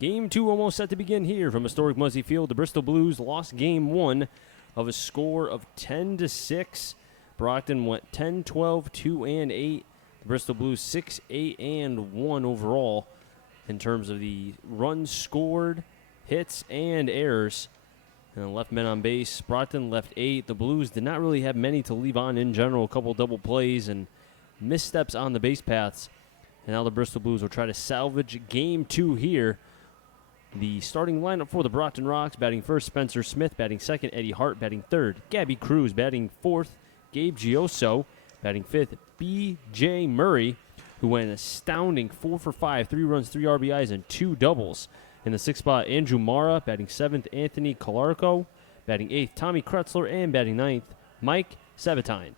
Game 2 almost set to begin here from historic Muzzy Field. The Bristol Blues lost Game 1 of a score of 10-6. Brockton went 10-12, 2 and 8. The Bristol Blues 6, 8 and 1 overall in terms of the runs scored, hits, and errors. And left men on base. Brockton left 8. The Blues did not really have many to leave on in general. A couple double plays and missteps on the base paths. And now the Bristol Blues will try to salvage Game 2 here. The starting lineup for the Brockton Rocks: batting first, Spencer Smith; batting second, Eddie Hart; batting third, Gabby Cruz; batting fourth, Gabe Gioso; batting fifth, B.J. Murray, who went an astounding 4 for 5, 3 runs, 3 RBIs, and 2 doubles. In the sixth spot, Andrew Mara; batting seventh, Anthony Calarco; batting eighth, Tommy Kretzler; and batting ninth, Mike Sabatine.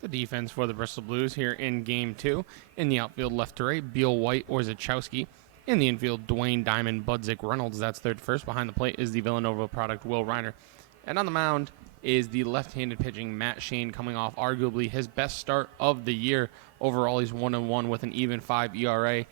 The defense for the Bristol Blues here in Game 2. In the outfield, left to right, Beal, White, Orzechowski. In the infield, Dwayne, Diamond, Budzik, Reynolds. That's third first. Behind the plate is the Villanova product, Will Reiner. And on the mound is the left-handed pitching Matt Shane, coming off arguably his best start of the year. Overall, he's 1-1 with an even 5 ERA.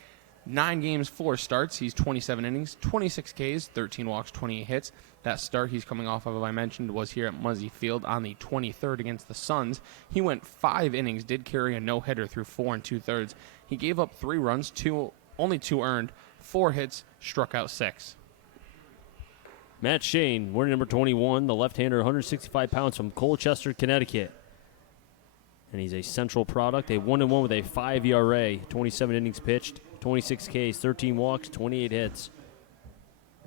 9 games, 4 starts. He's 27 innings, 26 Ks, 13 walks, 28 hits. That start he's coming off of, I mentioned, was here at Muzzy Field on the 23rd against the Suns. He went 5 innings, did carry a no-hitter through 4 2/3. He gave up 3 runs, only 2 earned, 4 hits, struck out 6. Matt Shane, wearing number 21, the left-hander, 165 pounds, from Colchester, Connecticut. And he's a Central product, a 1-1 with a 5 ERA, 27 innings pitched, 26 Ks, 13 walks, 28 hits.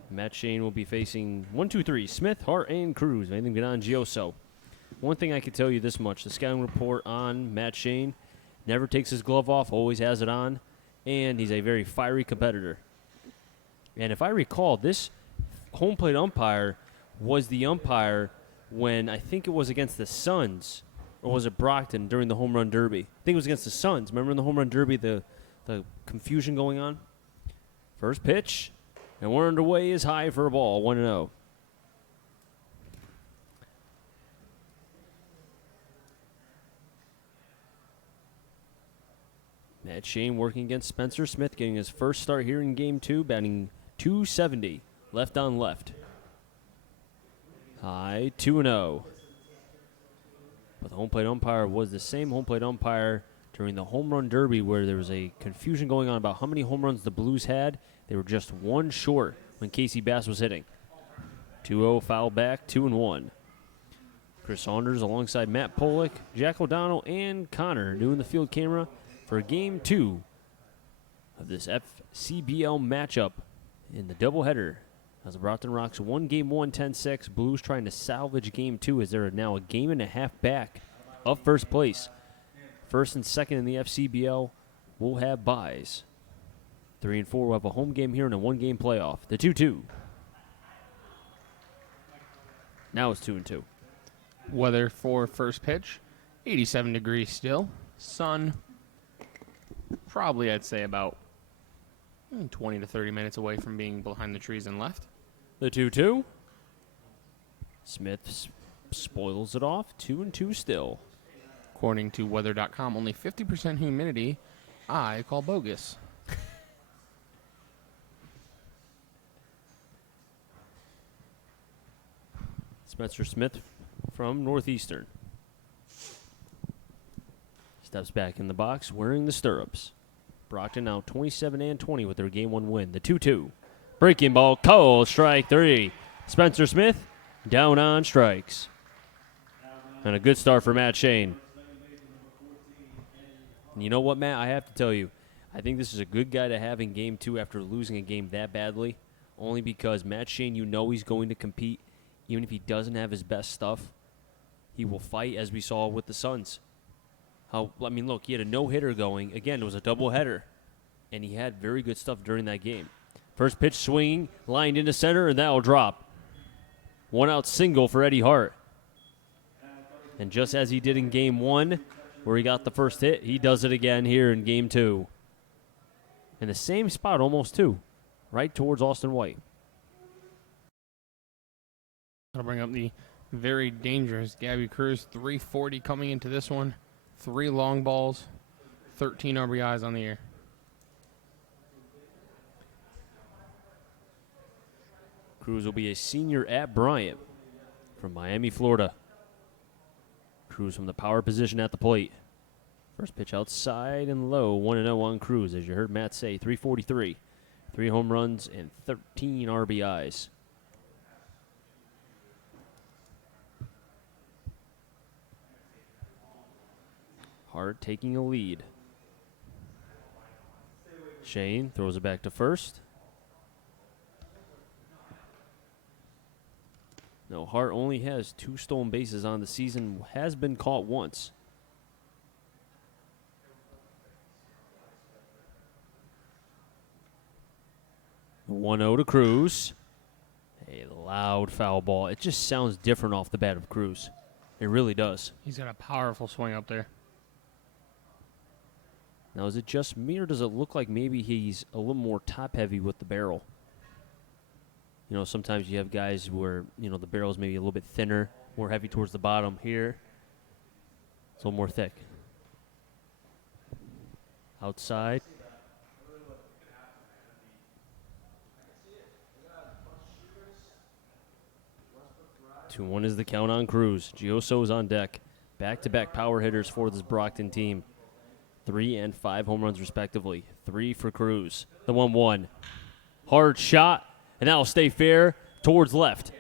Matt Shane will be facing 1-2-3, Smith, Hart, and Cruz. Anything beyond Gioso. One thing I can tell you this much, the scouting report on Matt Shane: never takes his glove off, always has it on, and he's a very fiery competitor. And if I recall, this home plate umpire was the umpire when I think it was against the Suns, or was it Brockton during the home run derby? I think it was against the Suns. Remember in the home run derby, the confusion going on? First pitch, and we're underway is high for a ball, 1-0. Matt Shane working against Spencer Smith, getting his first start here in Game 2, batting .270, left on left. High, 2-0. But the home plate umpire was the same home plate umpire during the home run derby, where there was a confusion going on about how many home runs the Blues had. They were just 1 short when Casey Bass was hitting. 2-0, foul back, 2-1. Chris Saunders alongside Matt Pollock, Jack O'Donnell, and Connor doing the field camera for Game 2 of this FCBL matchup in the doubleheader. As the Brockton Rocks won Game 1, 10-6. Blues trying to salvage Game 2 as they're now a game and a half back of first place. First and second in the FCBL will have buys. 3 and 4 will have a home game here and a 1-game playoff. The 2-2. Now it's 2-2. Weather for first pitch, 87 degrees still. Sun, probably I'd say about 20 to 30 minutes away from being behind the trees and left. The 2-2. Smith spoils it off. 2-2 still. According to weather.com, only 50% humidity. I call bogus. Spencer Smith from Northeastern steps back in the box wearing the stirrups. Brockton now 27-20 with their Game 1 win. The 2-2. Breaking ball, call, strike 3. Spencer Smith down on strikes. And a good start for Matt Shane. And you know what, Matt? I have to tell you, I think this is a good guy to have in Game 2 after losing a game that badly, only because Matt Shane, you know he's going to compete. Even if he doesn't have his best stuff, he will fight, as we saw with the Suns. Look, he had a no-hitter going. Again, it was a doubleheader, and he had very good stuff during that game. First pitch swinging, lined into center, and that will drop. 1-out single for Eddie Hart. And just as he did in Game 1, where he got the first hit, he does it again here in Game 2. In the same spot almost, too, right towards Austin White. I'll bring up the very dangerous Gabby Cruz. 340 coming into this one. 3 long balls, 13 RBIs on the year. Cruz will be a senior at Bryant from Miami, Florida. Cruz from the power position at the plate. First pitch outside and low, 1-0 on Cruz. As you heard Matt say, 343. 3 home runs and 13 RBIs. Hart taking a lead. Shane throws it back to first. No, Hart only has 2 stolen bases on the season, has been caught once. The 1-0 to Cruz. A loud foul ball. It just sounds different off the bat of Cruz. It really does. He's got a powerful swing up there. Now, is it just me, or does it look like maybe he's a little more top-heavy with the barrel? You know, sometimes you have guys where, you know, the barrel's maybe a little bit thinner, more heavy towards the bottom. Here, it's a little more thick. Outside. 2-1 is the count on Cruz. Gioso's on deck. Back-to-back power hitters for this Brockton team. 3 and 5 home runs respectively. 3 for Cruz. The 1-1. Hard shot, and that'll stay fair towards left.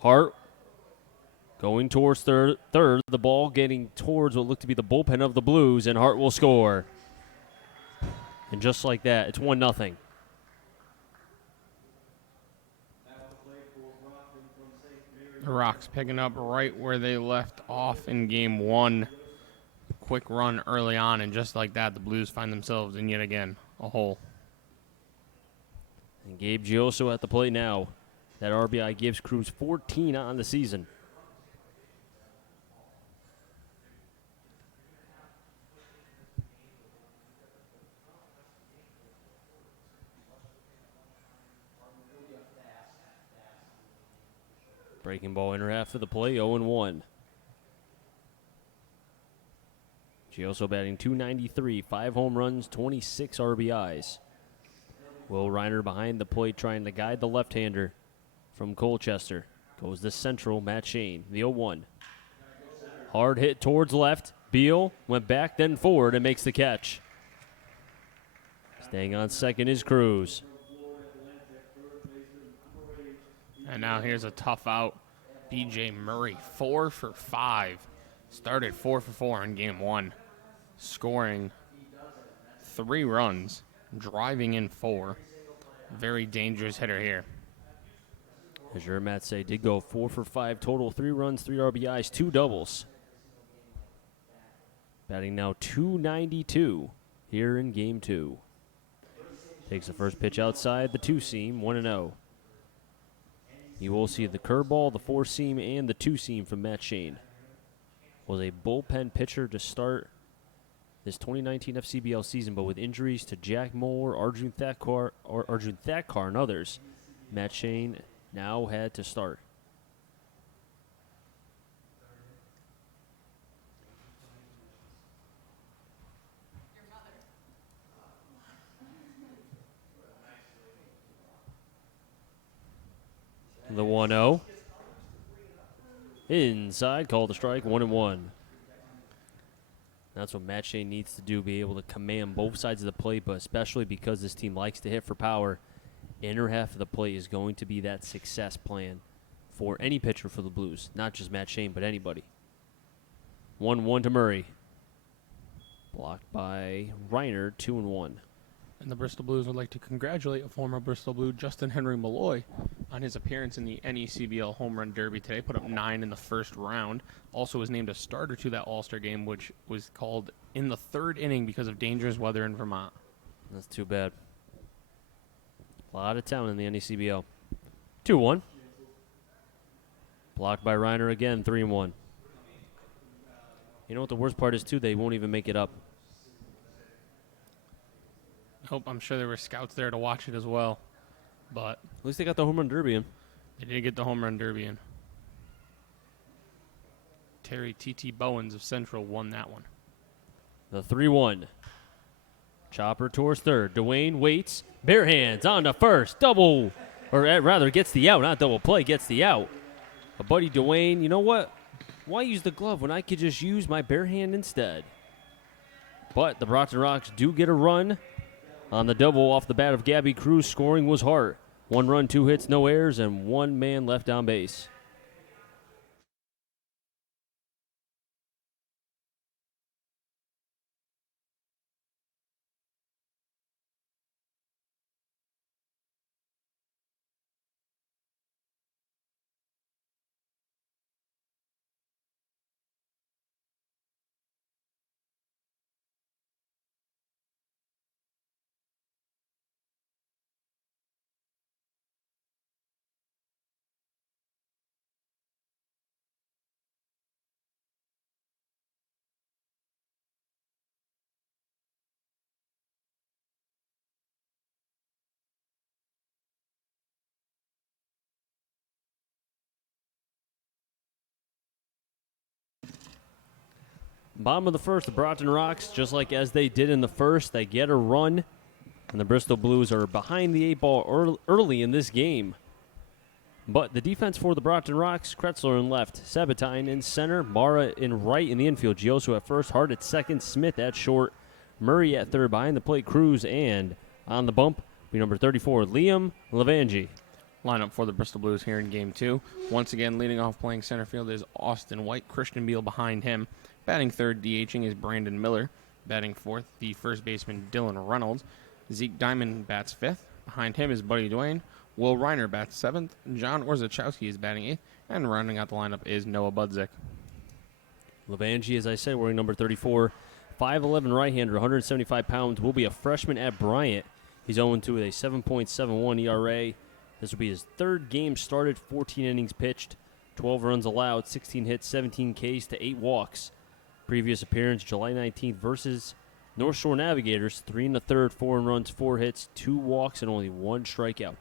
Hart going towards third. The ball getting towards what looked to be the bullpen of the Blues, and Hart will score. And just like that, it's 1-0. The Rocks picking up right where they left off in game 1. Quick run early on, and just like that, the Blues find themselves in yet again a hole. And Gabe Gioso at the plate now. That RBI gives Cruz 14 on the season. Breaking ball inner half of the play, 0-1. Gioso batting .293, 5 home runs, 26 RBIs. Will Reiner behind the plate trying to guide the left-hander from Colchester. Goes to central, Matt Shane, the 0-1. Hard hit towards left. Beal went back, then forward, and makes the catch. Staying on second is Cruz. And now here's a tough out. B.J. Murray, 4 for 5. Started 4 for 4 in game 1. Scoring 3 runs, driving in 4. Very dangerous hitter here. As your Matt say, did go 4 for 5 total, 3 runs, 3 RBIs, 2 doubles. Batting now .292 here in game 2. Takes the first pitch outside the 2-seam, 1-0. You will see the curveball, the 4-seam, and the 2-seam from Matt Shane. Was a bullpen pitcher to start this 2019 FCBL season, but with injuries to Jack Moore, Arjun Thakkar, and others, Matt Shane now had to start. The 1-0. Inside, called a strike, 1-1. That's what Matt Shane needs to do, be able to command both sides of the plate, but especially because this team likes to hit for power, inner half of the plate is going to be that success plan for any pitcher for the Blues, not just Matt Shane, but anybody. 1-1 to Murray. Blocked by Reiner, 2-1. And the Bristol Blues would like to congratulate a former Bristol Blue, Justin Henry Malloy, on his appearance in the NECBL Home Run Derby today. Put up 9 in the first round. Also was named a starter to that All-Star game, which was called in the 3rd inning because of dangerous weather in Vermont. That's too bad. A lot of talent in the NECBL. 2-1. Blocked by Reiner again, 3-1. You know what the worst part is, too? They won't even make it up. I'm sure there were scouts there to watch it as well. But At least they got the home run derby in. they did get the Home Run Derby in. Terry T.T. Bowens of Central won that one. The 3-1. Chopper towards third. Dwayne waits. Bare hands on to first. Double. Or rather, gets the out, not double play, gets the out. But Buddy Dwayne, you know what? Why use the glove when I could just use my bare hand instead? But the Brockton Rocks do get a run on the double off the bat of Gabby Cruz. Scoring was Hart. 1 run, 2 hits, no errors, and 1 man left on base. Bottom of the first, the Brockton Rocks, just like as they did in the first, they get a run, and the Bristol Blues are behind the 8-ball early in this game. But the defense for the Brockton Rocks, Kretzler in left, Sabatine in center, Mara in right in the infield, Gioso at first, Hart at second, Smith at short, Murray at third, behind the plate, Cruz, and on the bump, be number 34, Liam Levangie. Lineup for the Bristol Blues here in Game 2. Once again, leading off playing center field is Austin White. Christian Beal behind him. Batting third, DHing is Brandon Miller. Batting fourth, the first baseman Dylan Reynolds. Zeke Diamond bats fifth. Behind him is Buddy Dwayne. Will Reiner bats seventh. John Orzechowski is batting eighth. And rounding out the lineup is Noah Budzik. Levangie, as I said, wearing number 34. 5'11" right-hander, 175 pounds, will be a freshman at Bryant. He's 0-2 with a 7.71 ERA. This will be his third game started, 14 innings pitched, 12 runs allowed, 16 hits, 17 Ks to 8 walks. Previous appearance, July 19th versus North Shore Navigators, 3 1/3, 4 runs, 4 hits, 2 walks, and only 1 strikeout.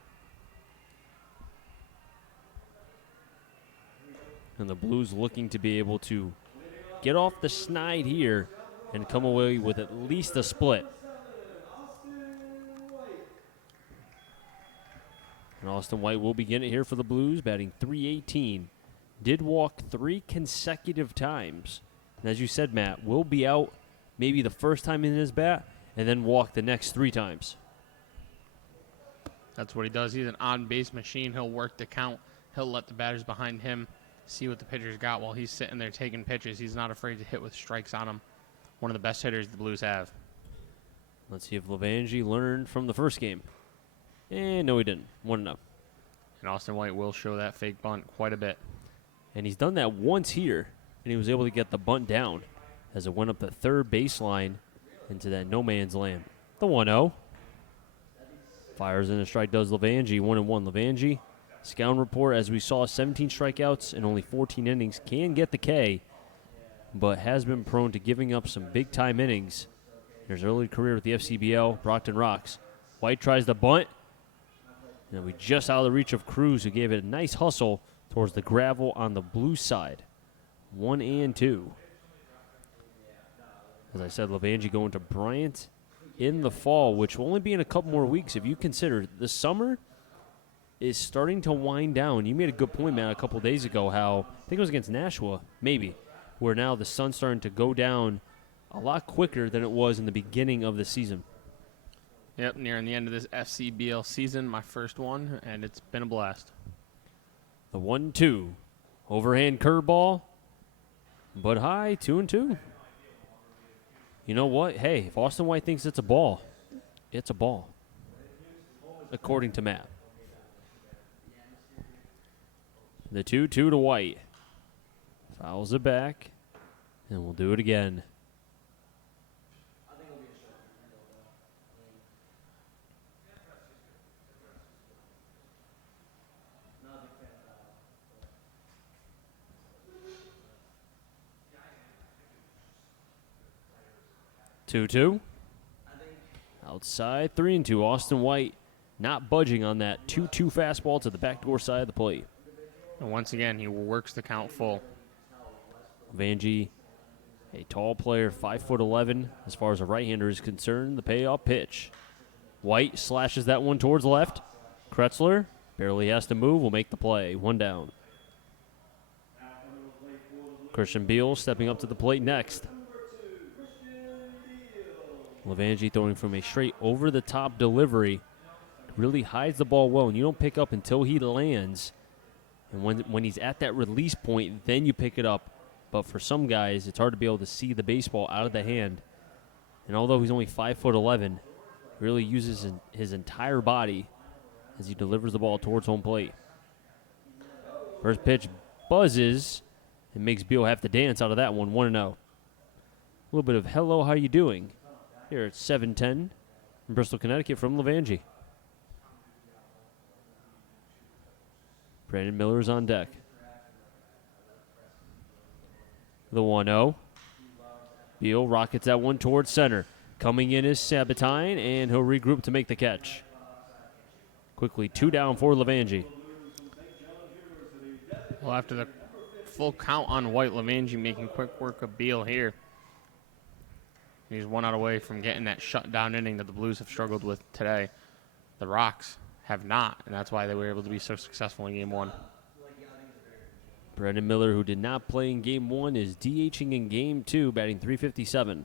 And the Blues looking to be able to get off the snide here and come away with at least a split. And Austin White will begin it here for the Blues, batting .318. Did walk 3 consecutive times. And as you said, Matt, will be out maybe the first time in his bat and then walk the next 3 times. That's what he does. He's an on-base machine. He'll work the count. He'll let the batters behind him see what the pitcher's got while he's sitting there taking pitches. He's not afraid to hit with strikes on him. One of the best hitters the Blues have. Let's see if Levangie learned from the first game. No, he didn't. 1-0. And Austin White will show that fake bunt quite a bit. And he's done that once here, and he was able to get the bunt down as it went up the third baseline into that no man's land. The 1-0. Fires in a strike, does Levangie. 1-1 Levangie. Scout report, as we saw, 17 strikeouts and only 14 innings. Can get the K, but has been prone to giving up some big-time innings. His early career with the FCBL, Brockton Rocks. White tries the bunt. And we just out of the reach of Cruz, who gave it a nice hustle towards the gravel on the blue side. 1-2. As I said, Levangie going to Bryant in the fall, which will only be in a couple more weeks. If you consider the summer is starting to wind down. You made a good point, Matt, a couple days ago, how I think it was against Nashua, maybe, where now the sun's starting to go down a lot quicker than it was in the beginning of the season. Yep, nearing the end of this FCBL season, my first one, and it's been a blast. The 1-2. Overhand curveball, but high, 2-2. You know what? Hey, if Austin White thinks it's a ball, it's a ball, according to Matt. The 2-2 to White. Fouls it back, and we'll do it again. 2-2. Outside, 3-2. Austin White not budging on that 2-2 fastball to the backdoor side of the plate. And once again, he works the count full. Vangie, a tall player, 5'11", as far as a right-hander is concerned. The payoff pitch. White slashes that one towards left. Kretzler Barely has to move, will make the play. 1 down. Christian Beal stepping up to the plate next. Levangie throwing from a straight over-the-top delivery. Really hides the ball well, and you don't pick up until he lands. And when he's at that release point, then you pick it up. But for some guys, it's hard to be able to see the baseball out of the hand. And although he's only 5'11", he really uses his entire body as he delivers the ball towards home plate. First pitch buzzes and makes Beal have to dance out of that one, 1-0. A little bit of hello, how you doing? Here at 7:10 in Bristol, Connecticut from Levangie. Brandon Miller is on deck. The 1-0. Beal rockets that one towards center. Coming in is Sabatine, and he'll regroup to make the catch. Quickly 2 down for Levangie. Well, after the full count on White, Levangie making quick work of Beal here. He's 1 out away from getting that shutdown inning that the Blues have struggled with today. The Rocks have not, and that's why they were able to be so successful in Game 1. Brandon Miller, who did not play in Game 1, is DHing in Game 2, batting .357.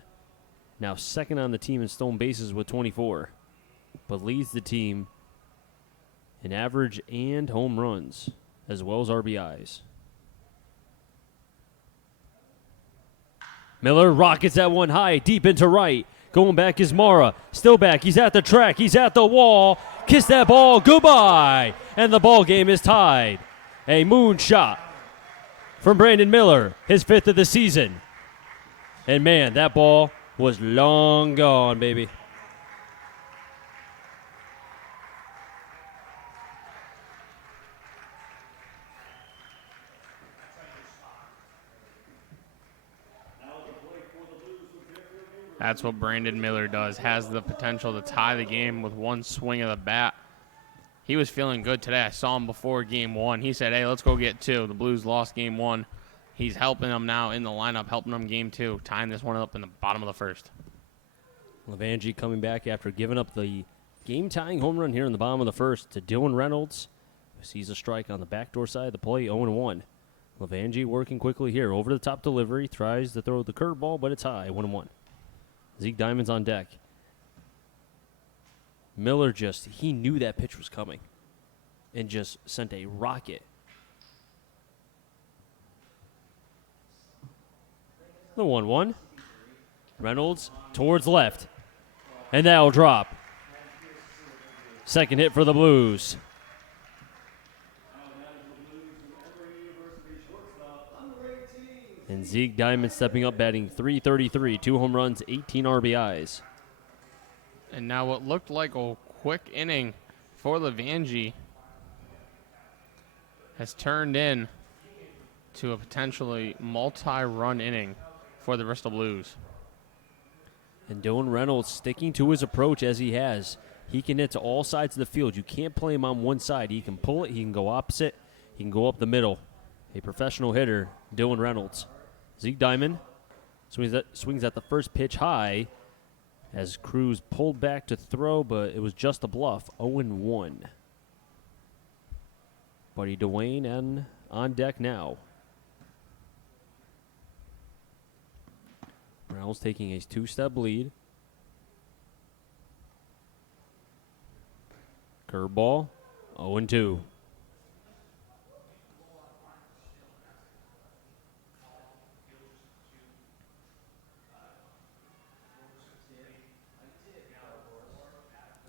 Now second on the team in stolen bases with 24, but leads the team in average and home runs, as well as RBIs. Miller rockets that one high, deep into right. Going back is Mara. Still back. He's at the track. He's at the wall. Kiss that ball. Goodbye. And the ball game is tied. A moonshot from Brandon Miller, his 5th of the season. And, man, that ball was long gone, baby. That's what Brandon Miller does. Has the potential to tie the game with one swing of the bat. He was feeling good today. I saw him before Game 1. He said, hey, let's go get 2. The Blues lost Game 1. He's helping them now in the lineup, helping them Game 2, tying this one up in the bottom of the first. Levangie coming back after giving up the game-tying home run here in the bottom of the first to Dylan Reynolds, who sees a strike on the backdoor side of the plate, 0-1. Levangie working quickly here. Over-the-top delivery, tries to throw the curveball, but it's high, 1-1. Zeke Diamond's on deck. Miller he knew that pitch was coming and just sent a rocket. The 1-1. Reynolds towards left. And that'll drop. Second hit for the Blues. And Zeke Diamond stepping up, batting .333, 2 home runs, 18 RBIs. And now what looked like a quick inning for Levangie has turned in to a potentially multi-run inning for the Bristol Blues. And Dylan Reynolds sticking to his approach as he has. He can hit to all sides of the field. You can't play him on one side. He can pull it. He can go opposite. He can go up the middle. A professional hitter, Dylan Reynolds. Zeke Diamond swings at the first pitch high as Cruz pulled back to throw, but it was just a bluff, 0-1. Buddy Dwayne on deck now. Reynolds taking a 2-step lead. Curveball, 0-2.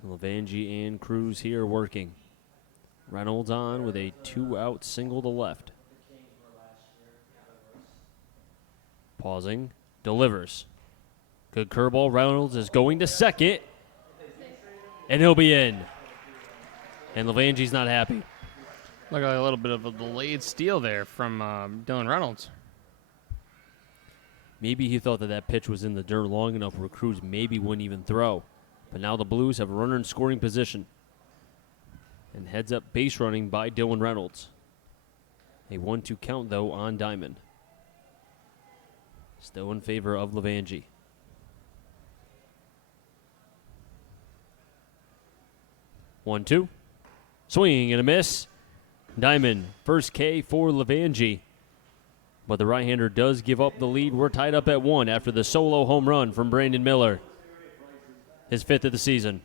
Levangie and Cruz here working. Reynolds on with a 2-out single to left. Pausing, delivers. Good curveball. Reynolds is going to second, and he'll be in. And Levangie's not happy. Look like a little bit of a delayed steal there from Dylan Reynolds. Maybe he thought that pitch was in the dirt long enough where Cruz maybe wouldn't even throw. But now the Blues have a runner in scoring position. And heads up base running by Dylan Reynolds. A 1-2 count, though, on Diamond. Still in favor of Levangie. One, two. Swing and a miss. Diamond, first K for Levangie. But the right-hander does give up the lead. We're tied up at 1 after the solo home run from Brandon Miller. His 5th of the season.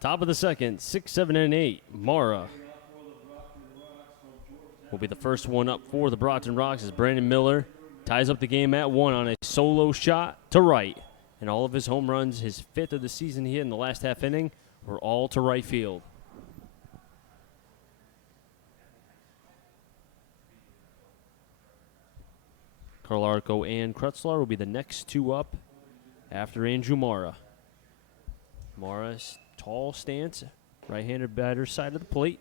Top of the second, 6, 7, and 8. Mara will be the first one up for the Brockton Rocks as Brandon Miller ties up the game at 1 on a solo shot to right. And all of his home runs, his 5th of the season he hit in the last half inning, were all to right field. Carlarco and Kretzlar will be the next 2 up after Andrew Mara. Mara's tall stance, right-handed batter side of the plate.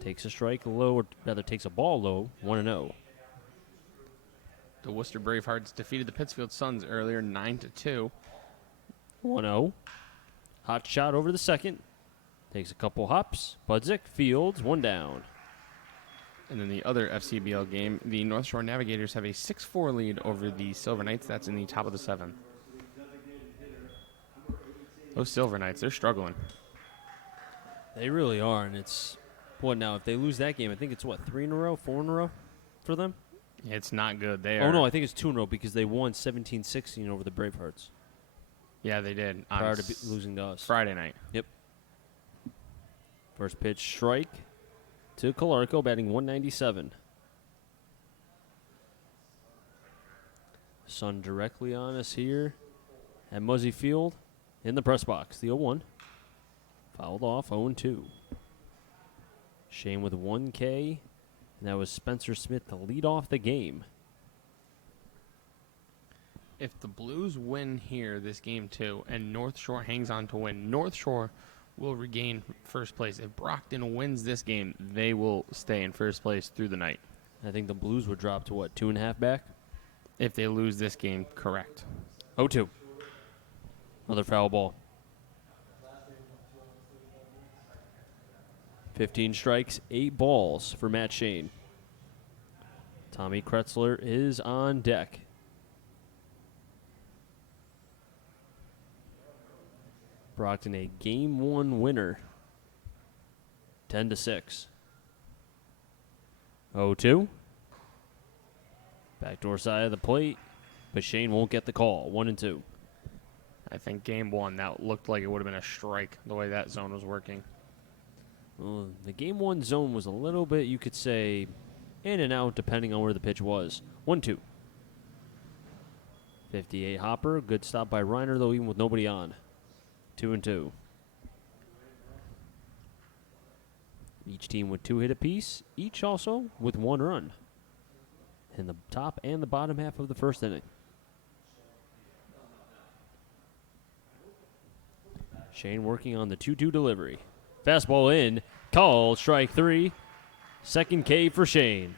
Takes a strike low, or rather takes a ball low, 1-0. The Worcester Bravehearts defeated the Pittsfield Suns earlier 9-2. 1-0. Hot shot over the second. Takes a couple hops. Budzik fields, 1 down. And then the other FCBL game, the North Shore Navigators have a 6-4 lead over the Silver Knights. That's in the top of the 7th. Those Silver Knights, they're struggling. They really are, and it's, what now, if they lose that game, I think it's, 3 in a row, 4 in a row for them? It's not good. They Oh, no, I think it's 2 in a row because they won 17-16 over the Bravehearts. Yeah, they did. Prior to losing to us. Friday night. Yep. First pitch strike to Calarco, batting 197. Sun directly on us here at Muzzy Field in the press box. The 0-1. Fouled off, 0-2. Shane with 1K. And that was Spencer Smith to lead off the game. If the Blues win here, this game too, and North Shore hangs on to win, North Shore will regain first place. If Brockton wins this game, they will stay in first place through the night. I think the Blues would drop to, 2.5 back? If they lose this game, correct. 0-2. Another foul ball. 15 strikes, 8 balls for Matt Shane. Tommy Kretzler is on deck. Brockton a Game 1 winner. 10-6. 0-2. Backdoor side of the plate, but Shane won't get the call. 1-2. I think game 1, that looked like it would have been a strike, the way that zone was working. Well, the Game 1 zone was a little bit, you could say, in and out depending on where the pitch was. 1-2. 58 Hopper. Good stop by Reiner, though, even with nobody on. 2-2. Each team with 2 hit apiece, each also with 1 run in the top and the bottom half of the first inning. Shane working on the 2-2 delivery. Fastball in, called strike 3. Second K for Shane.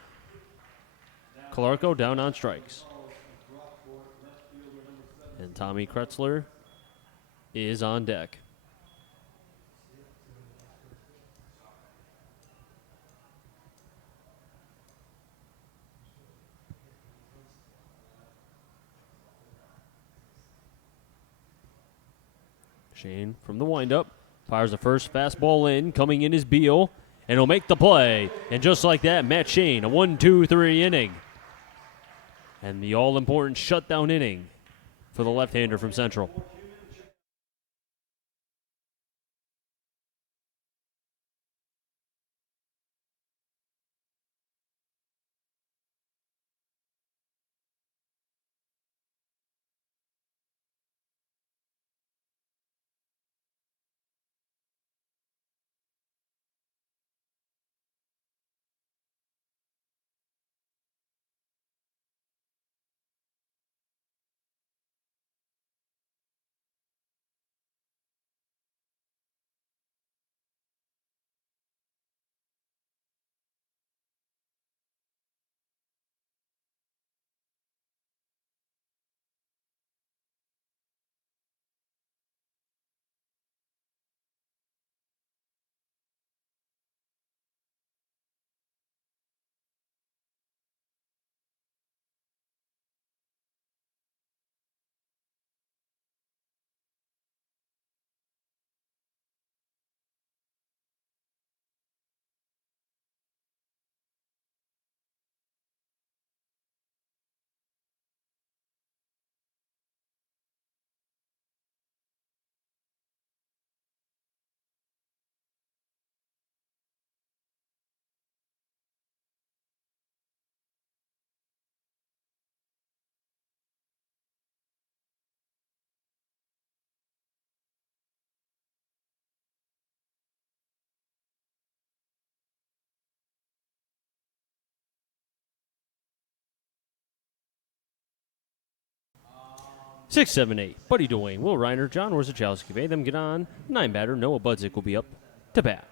Clarko down on strikes. And Tommy Kretzler is on deck. Shane from the windup fires the first fastball in. Coming in is Beal, and he'll make the play. And just like that, Matt Shane, a 1-2-3 inning. And the all-important shutdown inning for the left-hander from Central. Six, seven, eight. Buddy Dwayne, Will Reiner, John Warzachowski. Made them get on. 9-batter. Noah Budzik will be up to bat.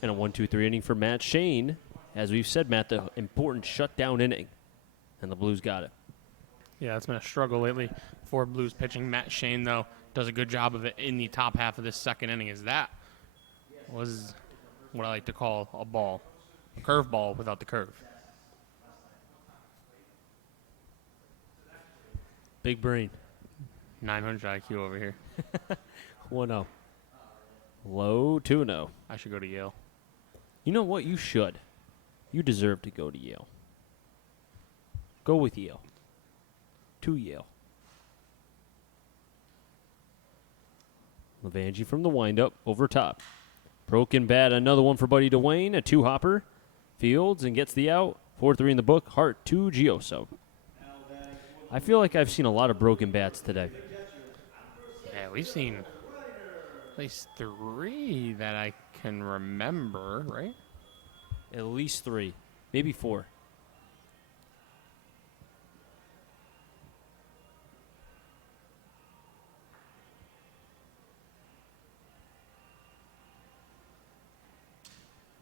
And a 1-2-3 inning for Matt Shane. As we've said, Matt, the important shutdown inning. And the Blues got it. Yeah, it's been a struggle lately for Blues pitching. Matt Shane, though, does a good job of it in the top half of this second inning. As that was what I like to call a ball, a curveball without the curve. Big brain. 900 IQ over here. 1-0. Low 2-0. I should go to Yale. You know what? You should. You deserve to go to Yale. Go with Yale. To Yale. Levangie from the windup over top. Broken bat, another one for Buddy Dwayne. A 2-hopper. Fields and gets the out. 4-3 in the book. Hart to Gioso. I feel like I've seen a lot of broken bats today. Yeah, we've seen at least 3 that I can remember, right? At least 3. Maybe 4.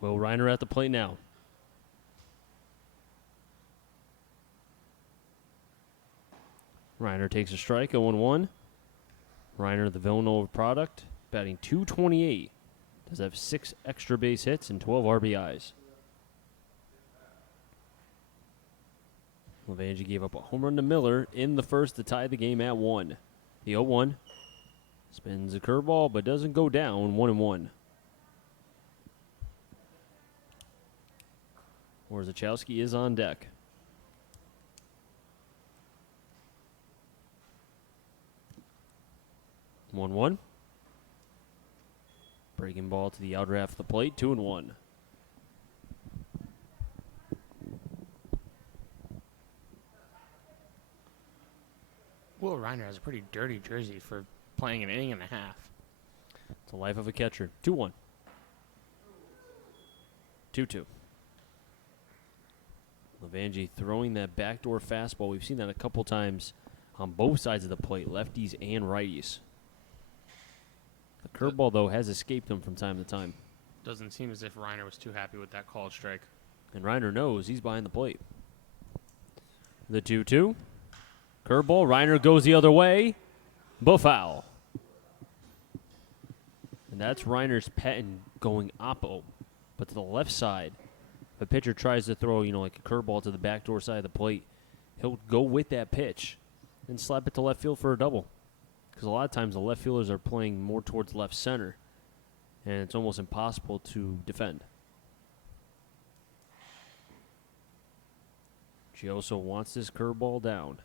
Will Reiner at the plate now. Reiner takes a strike, 0-1. Reiner, the Villanova product, batting .228. Does have 6 extra base hits and 12 RBIs. Levangie gave up a home run to Miller in the first to tie the game at 1. The 0-1 spins a curveball but doesn't go down, 1-1. Warzachowski is on deck. 1-1. Breaking ball to the outer half of the plate, 2-1. Will Reiner has a pretty dirty jersey for playing an inning and a half. It's the life of a catcher. 2-1. 2-2. Levangie throwing that backdoor fastball. We've seen that a couple times on both sides of the plate, lefties and righties. The curveball, though, has escaped him from time to time. Doesn't seem as if Reiner was too happy with that called strike. And Reiner knows he's behind the plate. The 2-2. Curveball. Reiner goes the other way. Foul. And that's Reiner's patent going oppo, but to the left side. If a pitcher tries to throw, like a curveball to the backdoor side of the plate, he'll go with that pitch and slap it to left field for a double. Because a lot of times the left fielders are playing more towards left center, and it's almost impossible to defend. Gioso wants this curveball down.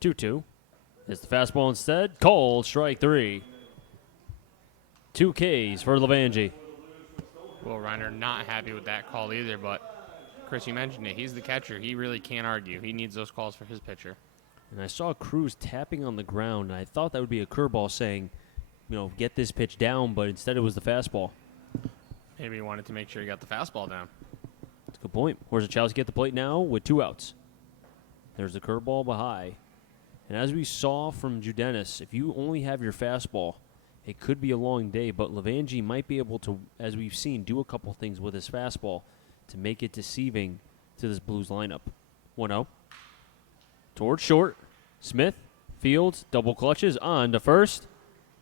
2-2. It's the fastball instead. Called strike 3. 2 Ks for Levangie. Well, Reiner not happy with that call either, but Chris, you mentioned it. He's the catcher. He really can't argue. He needs those calls for his pitcher. And I saw Cruz tapping on the ground, and I thought that would be a curveball saying, get this pitch down, but instead it was the fastball. Maybe he wanted to make sure he got the fastball down. That's a good point. Horzachowski at the plate now with 2 outs. There's the curveball behind. And as we saw from Judenis, if you only have your fastball, it could be a long day, but Levangie might be able to, as we've seen, do a couple things with his fastball to make it deceiving to this Blues lineup. 1-0. Towards short. Smith, Fields, double clutches on to first.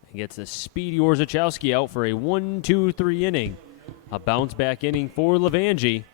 And gets the speedy Horzachowski out for a 1-2-3 inning. A bounce back inning for Levangie.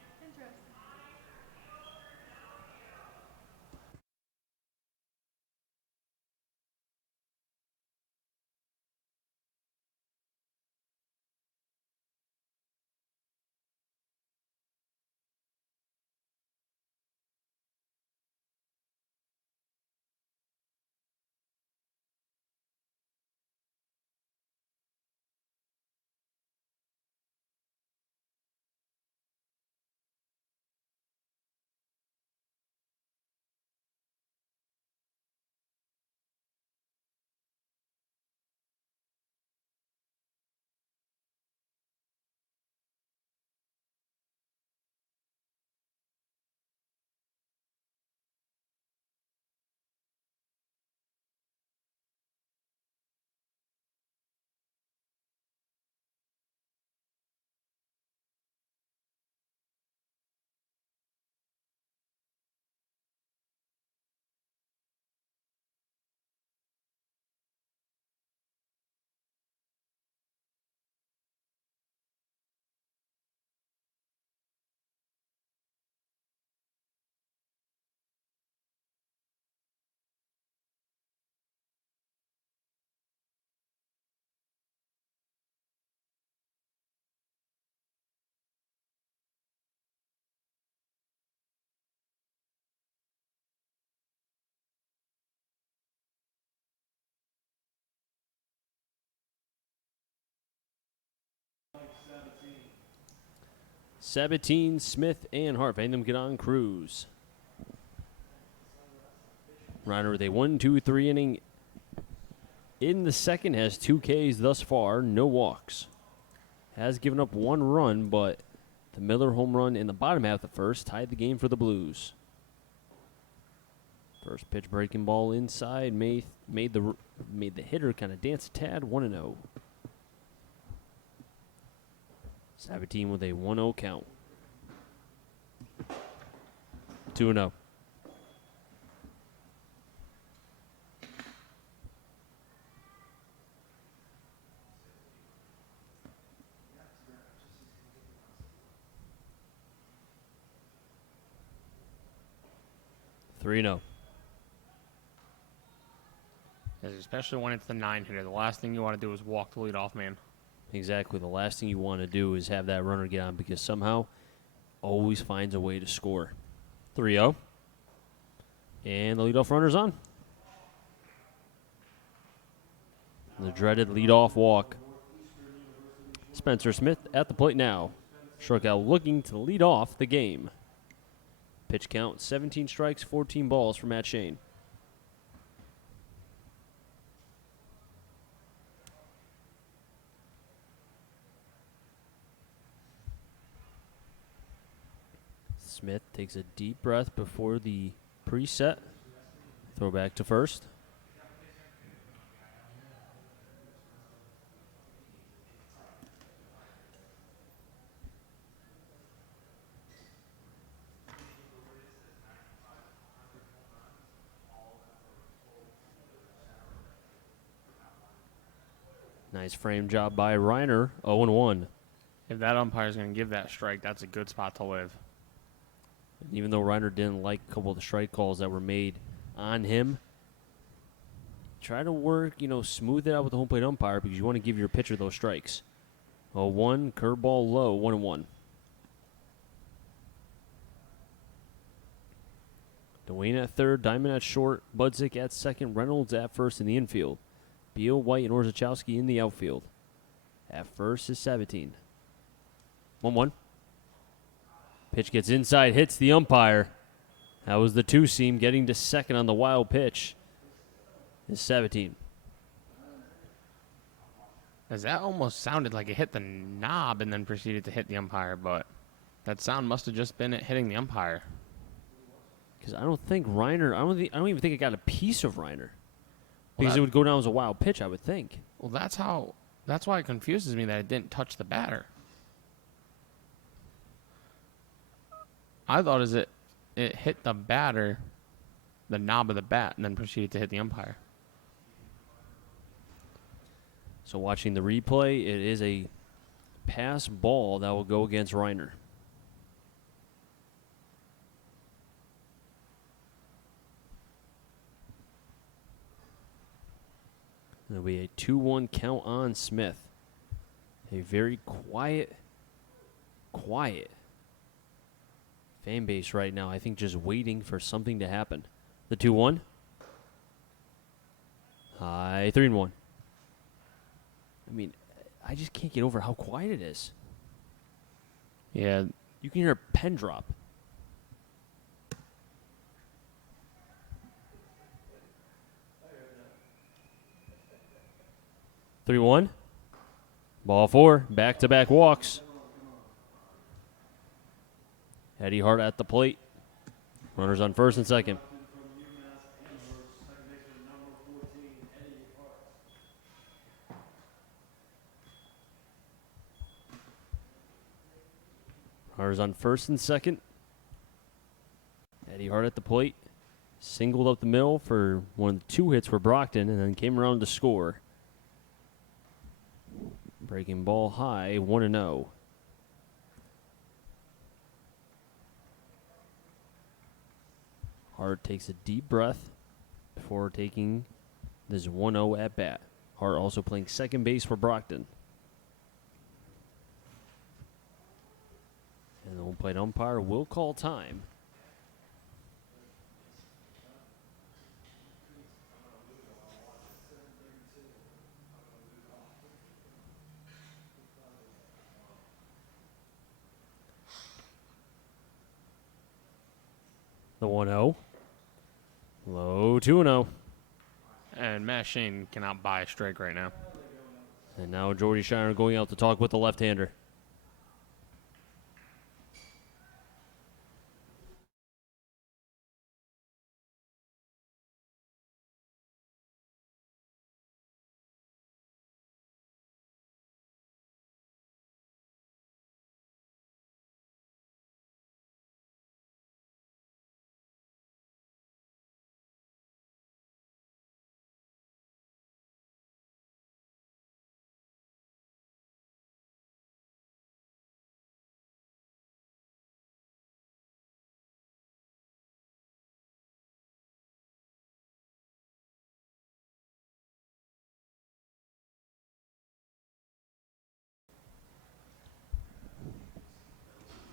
Sabatine, Smith, and Hart. Made them get on Cruz. Reiner with a 1-2-3 inning in the second. Has 2 Ks thus far, no walks. Has given up 1 run, but the Miller home run in the bottom half of the first tied the game for the Blues. First pitch breaking ball inside made the hitter kind of dance a tad. 1-0. Sabatine with a 1-0 count. 2-0. Three-0. Especially when it's the 9-hitter. The last thing you want to do is walk the leadoff man. Exactly. The last thing you want to do is have that runner get on because somehow always finds a way to score. 3-0. And the leadoff runner's on. The dreaded leadoff walk. Spencer Smith at the plate now. Struck out looking to lead off the game. Pitch count, 17 strikes, 14 balls for Matt Shane. Smith takes a deep breath before the preset. Throw back to first. Nice frame job by Reiner, 0-1. If that umpire's going to give that strike, that's a good spot to live. Even though Reiner didn't like a couple of the strike calls that were made on him, try to work, smooth it out with the home plate umpire because you want to give your pitcher those strikes. 0-1, curveball low, 1-1. Dwayne at third, Diamond at short, Budzik at second, Reynolds at first in the infield. Beal, White, and Orzechowski in the outfield. At first is Sabatine. 1-1. Pitch gets inside, hits the umpire. That was the two-seam getting to second on the wild pitch. Is Sabatine. As that almost sounded like it hit the knob and then proceeded to hit the umpire, but that sound must have just been it hitting the umpire. Because I don't think Reiner, I don't even think it got a piece of Reiner. Because Well, it would go down as a wild pitch, I would think. Well, that's why it confuses me that it didn't touch the batter. I thought it hit the batter, the knob of the bat, and then proceeded to hit the umpire. So watching the replay, it is a pass ball that will go against Reiner. There'll be a 2-1 count on Smith. A very quiet fan base right now. I think just waiting for something to happen. The 2-1. High 3-1. I mean, I just can't get over how quiet it is. Yeah, You can hear a pen drop. Three one. Ball four. Back-to-back walks. Eddie Hart at the plate. Runners on first and second. Runners on first and second. Eddie Hart at the plate. Singled up the middle for one of the two hits for Brockton and then came around to score. Breaking ball high, 1-0. Hart takes a deep breath before taking this 1-0 at bat. Hart also playing second base for Brockton. And the home plate umpire will call time. The 1-0. Low 2-0. and Matt Shane cannot buy a strike right now. And now Jordy Shiner going out to talk with the left-hander.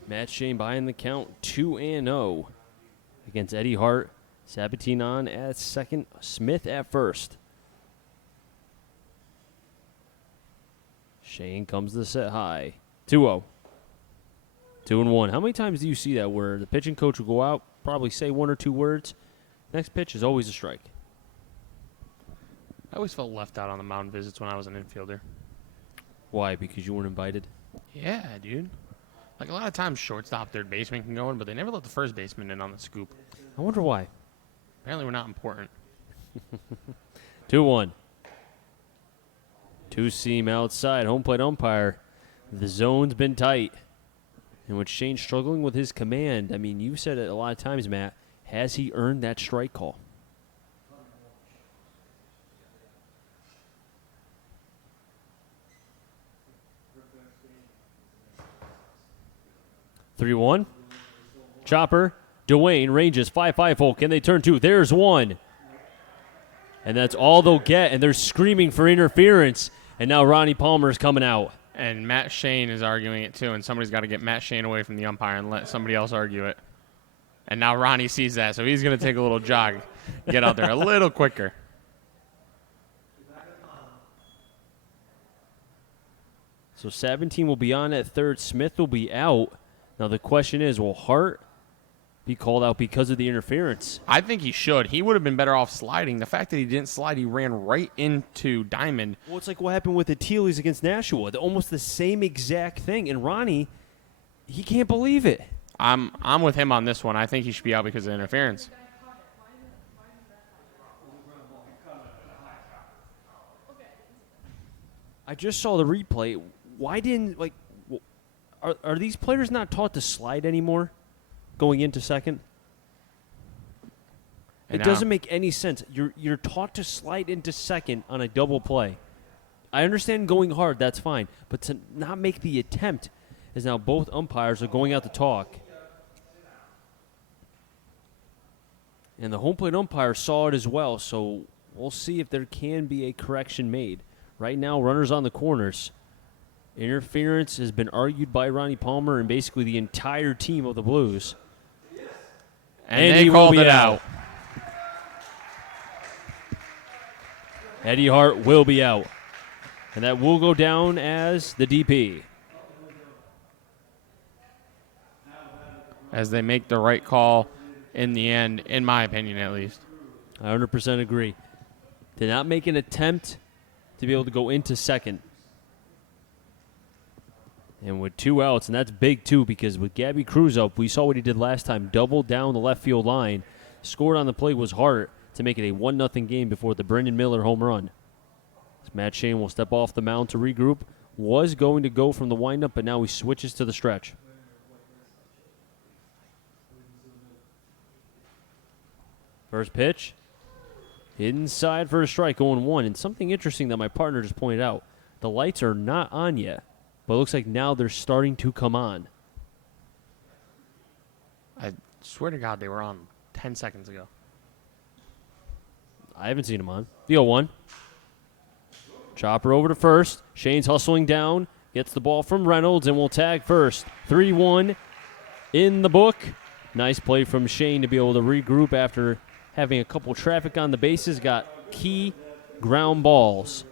Matt Shane behind the count, 2-0 against Eddie Hart. Sabatine on at second, Smith at first. Shane comes to set high, 2-0. 2-1. How many times do you see that where the pitching coach will go out, probably say one or two words, next pitch is always a strike? I always felt left out on the mound visits when I was an infielder. Why? Because you weren't invited? Yeah, dude. Like, a lot of times shortstop, third baseman can go in, but they never let the first baseman in on the scoop. I wonder why. Apparently we're not important. 2-1. Two-seam outside, home plate umpire. The zone's been tight. And with Shane struggling with his command, I mean, you said it a lot of times, Matt, has he earned that strike call? 3-1. Chopper. Dwayne ranges 5-5 hole. Can they turn 2? There's 1. And that's all they'll get, and they're screaming for interference. And now Ronnie Palmer's coming out. And Matt Shane is arguing it too, and somebody's got to get Matt Shane away from the umpire and let somebody else argue it. And now Ronnie sees that, so he's going to take a little jog, get out there a little quicker. So 17 will be on at third. Smith will be out. Now the question is, will Hart be called out because of the interference? I think he should. He would have been better off sliding. The fact that he didn't slide, he ran right into Diamond. Well, it's like what happened with the Tealeys against Nashua. Almost the same exact thing. And Ronnie, he can't believe it. I'm with him on this one. I think he should be out because of interference. I just saw the replay. Why didn't, like, are these players not taught to slide anymore going into second? It doesn't make any sense. You're taught to slide into second on a double play. I understand going hard, that's fine. But to not make the attempt, as now both umpires are going out to talk. And the home plate umpire saw it as well, so we'll see if there can be a correction made. Right now, runners on the corners. Interference has been argued by Ronnie Palmer and basically the entire team of the Blues. And they called it out. Eddie Hart will be out. And that will go down as the DP. As they make the right call in the end, in my opinion at least. I 100% agree. Did not make an attempt to be able to go into second. And with 2 outs, and that's big too, because with Gabby Cruz up, we saw what he did last time, doubled down the left field line. Scored on the play was Hart to make it a 1-0 game before the Brendan Miller home run. Matt Shane will step off the mound to regroup. Was going to go from the windup, but now he switches to the stretch. First pitch. Inside for a strike, 0-1. And something interesting that my partner just pointed out. The lights are not on yet, but it looks like now they're starting to come on. I swear to God they were on 10 seconds ago. I haven't seen them on. The 0-1. Chopper over to first. Shane's hustling down. Gets the ball from Reynolds and will tag first. 3-1 in the book. Nice play from Shane to be able to regroup after having a couple traffic on the bases. Got key ground balls.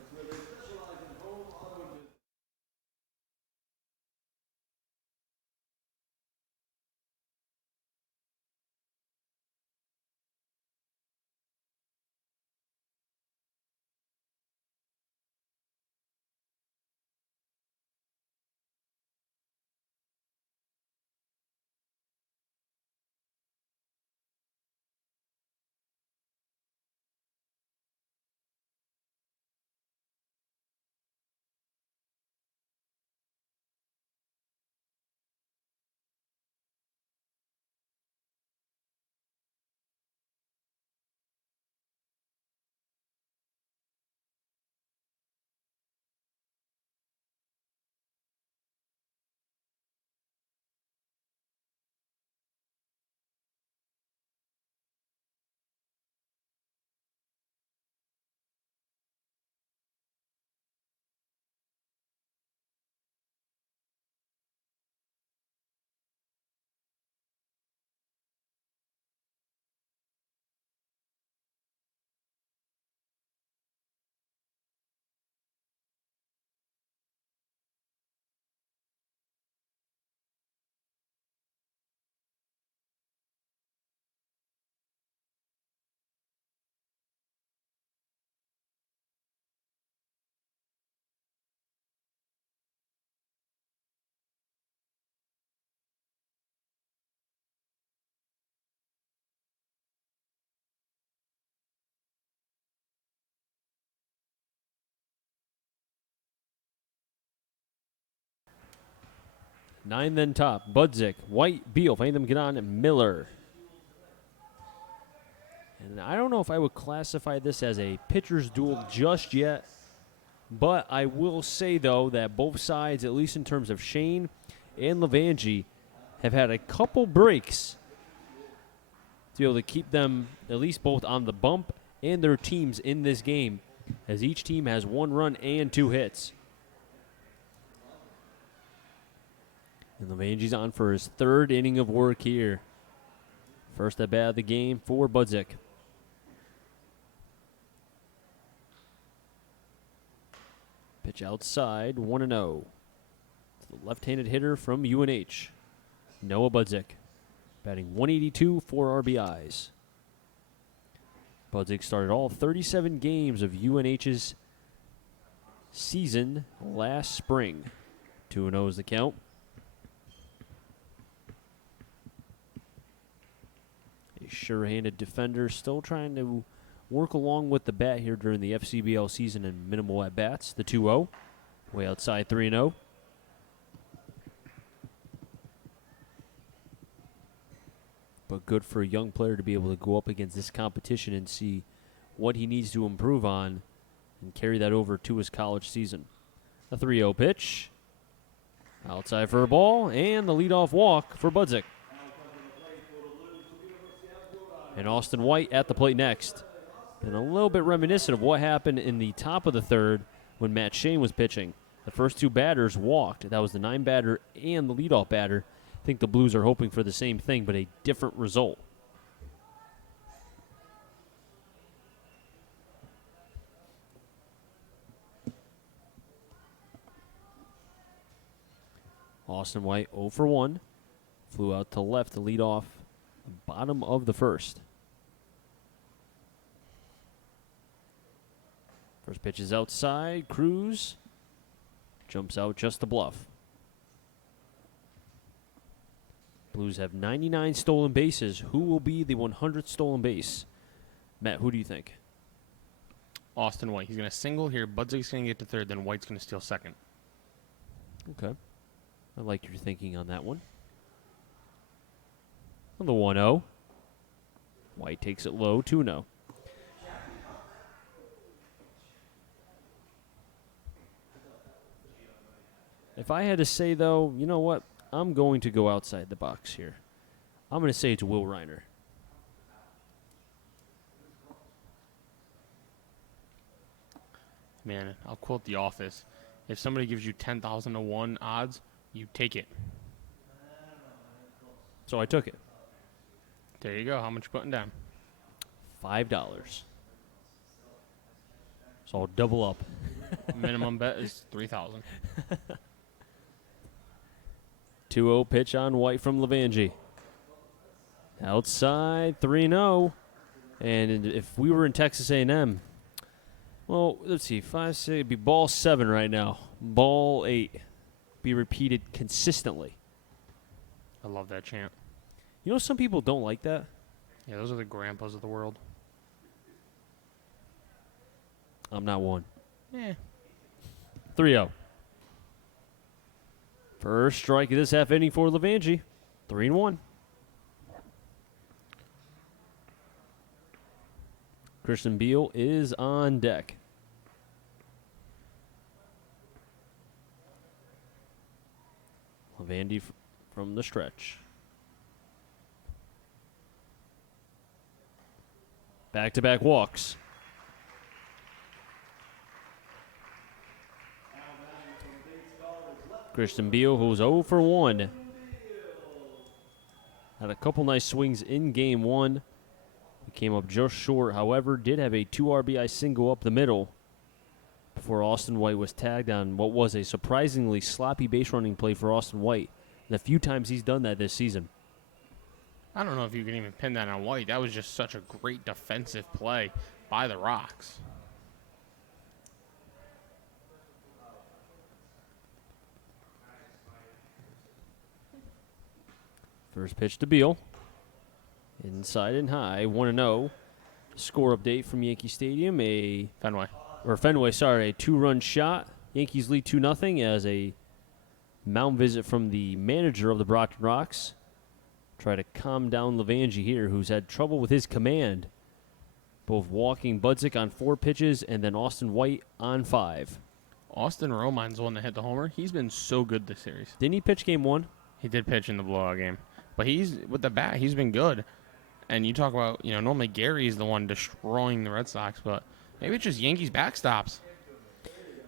Nine then top. Budzik, White, Beal, Faintham, Ganon, and Miller. And I don't know if I would classify this as a pitcher's duel just yet. But I will say, though, that both sides, at least in terms of Shane and Levangie, have had a couple breaks to be able to keep them at least both on the bump and their teams in this game, as each team has 1 run and 2 hits. And Levangi's on for his 3rd inning of work here. First at bat of the game for Budzik. Pitch outside, 1-0. The left-handed hitter from UNH, Noah Budzik, batting .182, 4 RBIs. Budzik started all 37 games of UNH's season last spring. 2-0 is the count. A sure-handed defender, still trying to work along with the bat here during the FCBL season and minimal at-bats. The 2-0, way outside, 3-0. But good for a young player to be able to go up against this competition and see what he needs to improve on and carry that over to his college season. A 3-0 pitch. Outside for a ball, and the leadoff walk for Budzik. And Austin White at the plate next. And a little bit reminiscent of what happened in the top of the 3rd when Matt Shane was pitching. The first 2 batters walked. That was the 9 batter and the leadoff batter. I think the Blues are hoping for the same thing, but a different result. Austin White 0 for 1. Flew out to left to lead off the bottom of the 1st. First pitch is outside. Cruz jumps out just to bluff. Blues have 99 stolen bases. Who will be the 100th stolen base? Matt, who do you think? Austin White. He's going to single here. Budzik's going to get to 3rd, then White's going to steal 2nd. Okay. I like your thinking on that one. On the 1-0. White takes it low, 2-0. If I had to say, though, you know what? I'm going to go outside the box here. I'm going to say it's Will Reiner. Man, I'll quote The Office. If somebody gives you 10,000 to 1 odds, you take it. So I took it. There you go. How much you putting down? $5. So I'll double up. Minimum bet is 3,000. 2-0 pitch on White from Levangi. Outside, 3-0. And if we were in Texas A&M, well, let's see, 5, 6, it'd be ball 7 right now. Ball 8. Be repeated consistently. I love that chant. You know, some people don't like that. Yeah, those are the grandpas of the world. I'm not one. Yeah. 3-0. First strike of this half inning for Levangi. 3-1. Christian Beal is on deck. Levangi from the stretch. Back-to-back walks. Christian Beal, who's 0 for 1. Had a couple nice swings in game 1. He came up just short, however, did have a 2 RBI single up the middle before Austin White was tagged on what was a surprisingly sloppy base running play for Austin White. And a few times he's done that this season. I don't know if you can even pin that on White. That was just such a great defensive play by the Rocks. First pitch to Beal. Inside and high, 1-0. Score update from Yankee Stadium. Fenway, sorry. A 2-run shot. Yankees lead 2-0 as a mound visit from the manager of the Brockton Rocks. Try to calm down Levangi here, who's had trouble with his command. Both walking Budzik on 4 pitches and then Austin White on 5. Austin Romine's the one that hit the homer. He's been so good this series. Didn't he pitch game 1? He did pitch in the blowout game. But with the bat, he's been good. And you talk about, normally Gary's the one destroying the Red Sox, but maybe it's just Yankees backstops.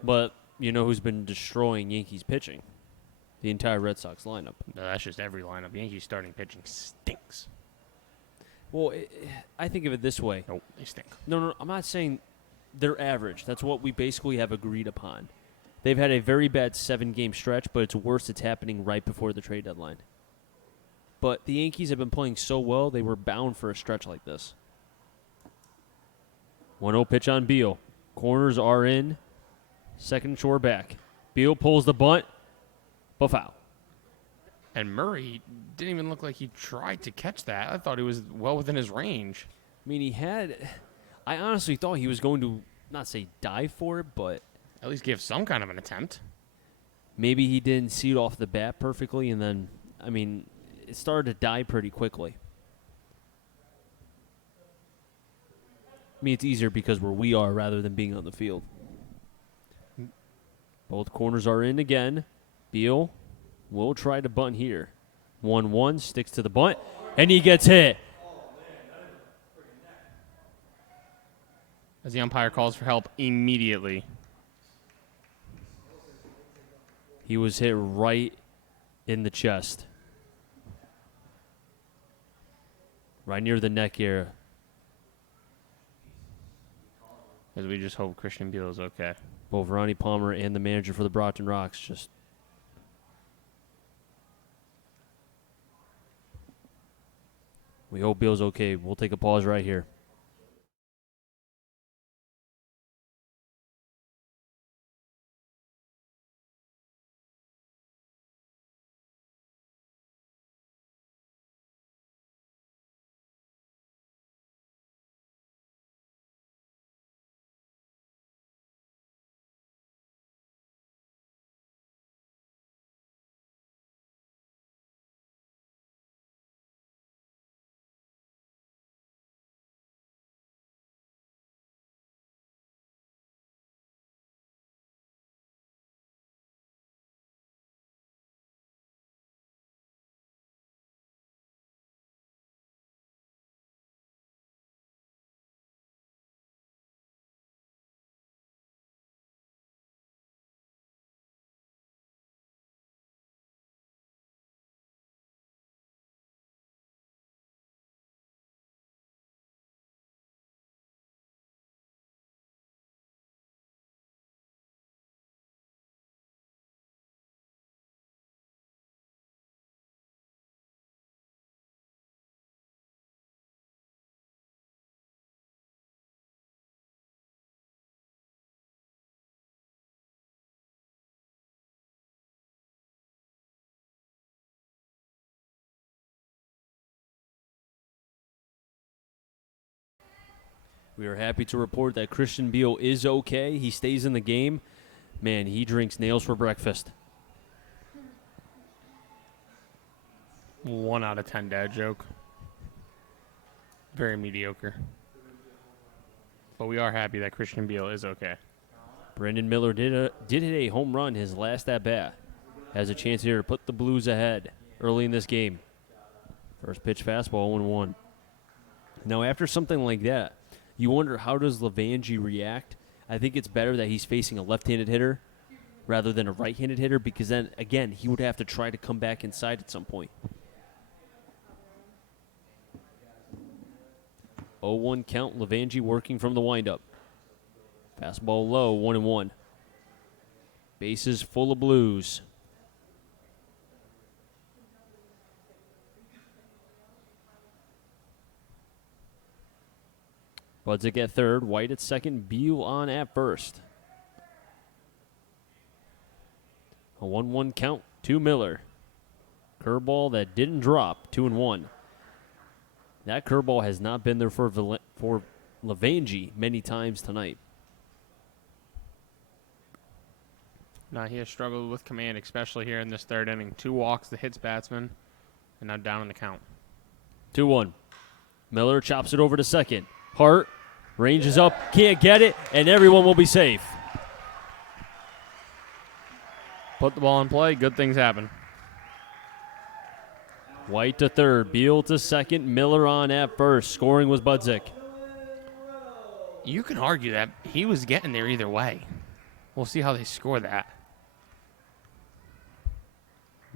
But you know who's been destroying Yankees pitching? The entire Red Sox lineup. No, that's just every lineup. Yankees starting pitching stinks. Well, I think of it this way. Nope, they stink. No, I'm not saying they're average. That's what we basically have agreed upon. They've had a very bad 7-game stretch, but it's worse it's happening right before the trade deadline. But the Yankees have been playing so well, they were bound for a stretch like this. 1-0 pitch on Beal. Corners are in. Second shore back. Beal pulls the bunt, but foul. And Murray didn't even look like he tried to catch that. I thought he was well within his range. I mean, I honestly thought he was going to, not say dive for it, but At least give some kind of an attempt. maybe he didn't see it off the bat perfectly, and then, it started to die pretty quickly. It's easier because we are rather than being on the field. Both corners are in again. Beal will try to bunt here. 1-1, sticks to the bunt, and he gets hit. As the umpire calls for help immediately. He was hit right in the chest. Right near the neck here. As we just hope Christian Beal is okay. Both Ronnie Palmer and the manager for the Brockton Rocks just... We hope Beal's okay. We'll take a pause right here. We are happy to report that Christian Beal is okay. He stays in the game. Man, he drinks nails for breakfast. 1 out of 10 dad joke. Very mediocre. But we are happy that Christian Beal is okay. Brandon Miller did hit a home run his last at-bat. Has a chance here to put the Blues ahead early in this game. First pitch fastball, 0-1. Now, after something like that, you wonder, how does Levangie react? I think it's better that he's facing a left-handed hitter rather than a right-handed hitter, because then, again, he would have to try to come back inside at some point. 0-1 count, Levangie working from the windup. Fastball low, 1-1. Bases full of Blues. Budzik at third, White at second, Beal on at first. A 1-1 count to Miller. Curveball that didn't drop, 2-1. That curveball has not been there for Levangie many times tonight. Now he has struggled with command, especially here in this third inning. 2 walks, the hits batsman, and now down in the count. 2-1. Miller chops it over to second. Hart ranges up, can't get it, and everyone will be safe. Put the ball in play, good things happen. White to third, Beal to second, Miller on at first. Scoring was Budzik. You can argue that he was getting there either way. We'll see how they score that.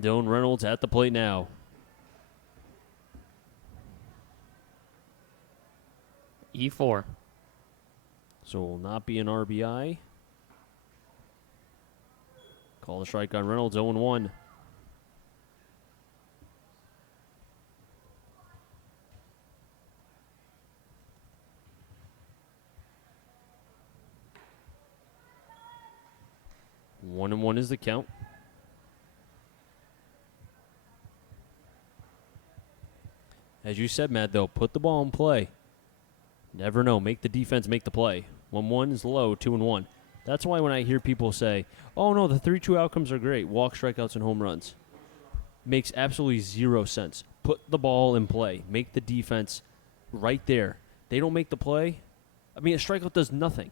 Dylan Reynolds at the plate now. E4. So it will not be an RBI. Call the strike on Reynolds, 0-1. One and one is the count. As you said, Matt, though, put the ball in play. Never know. Make the defense make the play. 1-1 is low, 2-1. That's why when I hear people say, oh, no, the 3-2 outcomes are great, walk, strikeouts, and home runs, makes absolutely zero sense. Put the ball in play. Make the defense right there. They don't make the play. I mean, a strikeout does nothing.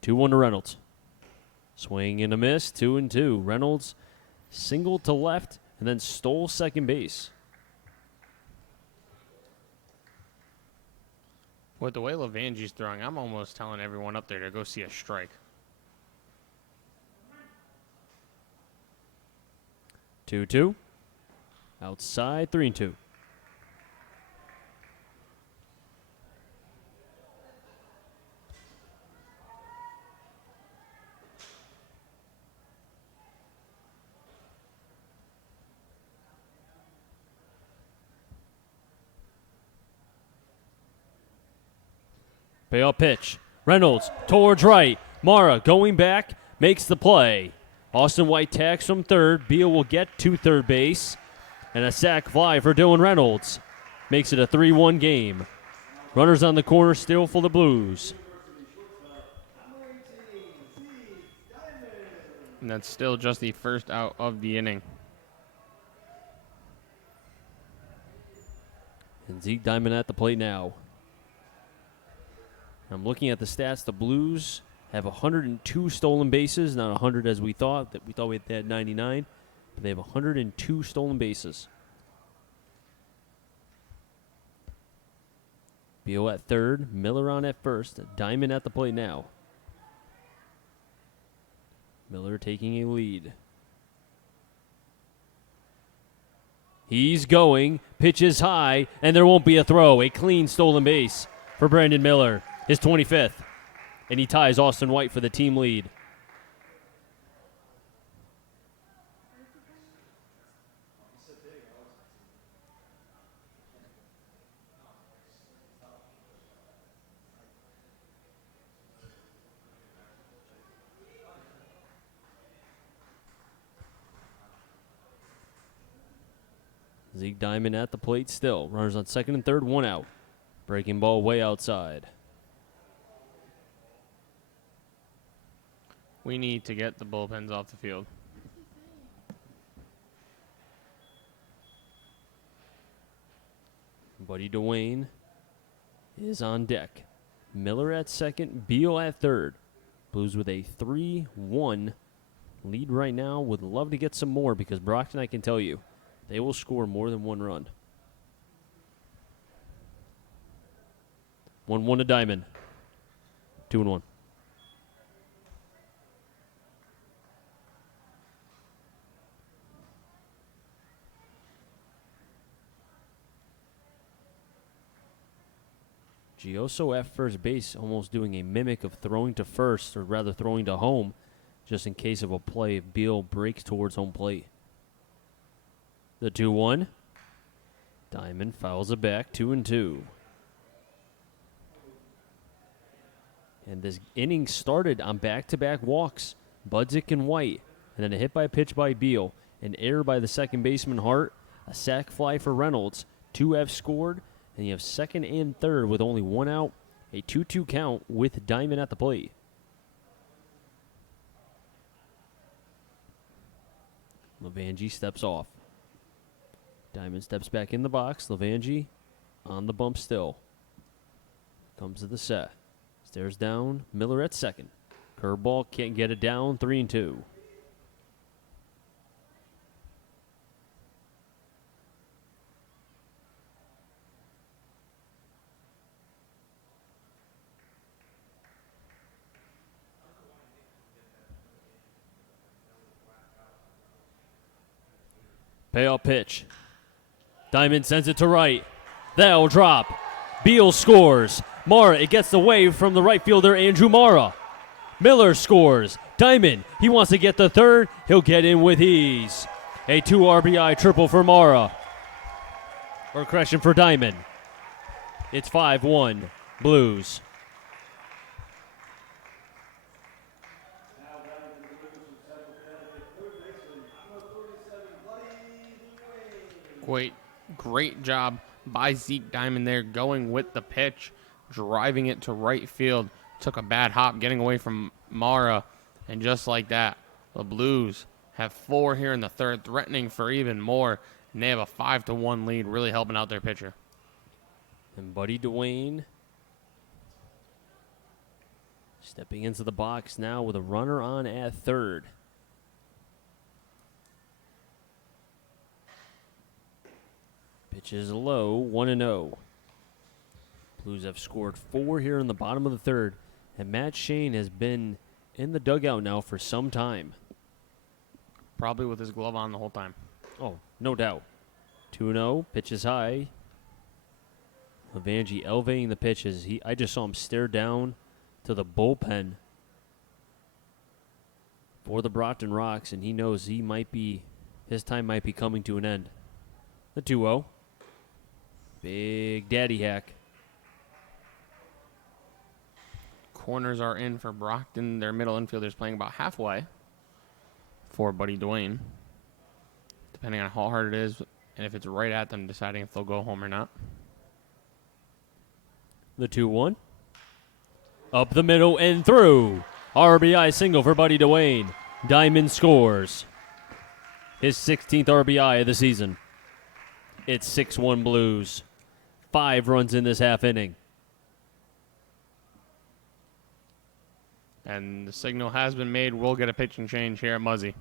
Two one to Reynolds. Swing and a miss, 2-2. Reynolds singled to left and then stole second base. With the way Levangi's throwing, I'm almost telling everyone up there to go see a strike. 2-2. Outside, 3-2. Payoff pitch. Reynolds towards right. Mara going back, makes the play. Austin White tags from third. Beal will get to third base. And a sac fly for Dylan Reynolds. Makes it a 3-1 game. Runners on the corner still for the Blues. And that's still just the first out of the inning. And Zeke Diamond at the plate now. I'm looking at the stats. The Blues have 102 stolen bases, not 100 as we thought. We thought we had 99, but they have 102 stolen bases. Beal at third, Miller on at first, Diamond at the plate now. Miller taking a lead. He's going, pitches high, and there won't be a throw. A clean stolen base for Brandon Miller. His 25th, and he ties Austin White for the team lead. Zeke Diamond at the plate still. Runners on second and third, one out. Breaking ball way outside. We need to get the bullpens off the field. Buddy Dwayne is on deck. Miller at second, Beal at third. Blues with a 3-1 lead right now. Would love to get some more because Brockton, I can tell you, they will score more than one run. 1-1 to Diamond. 2-1. Gioso at first base, almost doing a mimic of throwing to first, or rather throwing to home, just in case of a play if Beal breaks towards home plate. The 2-1. Diamond fouls it back, 2-2. And this inning started on back-to-back walks. Budzik and White, and then a hit by pitch by Beal, an error by the second baseman Hart, a sac fly for Reynolds, 2 F's scored, and you have second and third with only one out, a 2-2 count with Diamond at the plate. Levangi steps off. Diamond steps back in the box. Levangi on the bump still. Comes to the set. Stares down. Miller at second. Curveball can't get it down. 3-2. Payoff pitch. Diamond sends it to right. That'll drop. Beal scores. Mara, it gets away from the right fielder, Andrew Mara. Miller scores. Diamond, he wants to get the third. He'll get in with ease. A 2 RBI triple for Mara. Or correction for Diamond. It's 5-1 Blues. Great job by Zeke Diamond there, going with the pitch, driving it to right field. Took a bad hop, getting away from Mara, and just like that, the Blues have 4 here in the third, threatening for even more, and they have a 5-1 lead, really helping out their pitcher. And Buddy Dwayne stepping into the box now with a runner on at third. Pitch is low, 1-0. Blues have scored 4 here in the bottom of the third, and Matt Shane has been in the dugout now for some time. Probably with his glove on the whole time. Oh, no doubt. 2-0, pitch is high. Levangie elevating the pitches. I just saw him stare down to the bullpen for the Brockton Rocks, and he knows his time might be coming to an end. The 2-0. Big daddy hack. Corners are in for Brockton. Their middle infielders playing about halfway for Buddy Dwayne, depending on how hard it is and if it's right at them, deciding if they'll go home or not. The 2-1. Up the middle and through. RBI single for Buddy Dwayne. Diamond scores. His 16th RBI of the season. It's 6-1 Blues. 5 runs in this half inning. And the signal has been made. We'll get a pitching change here at Muzzy.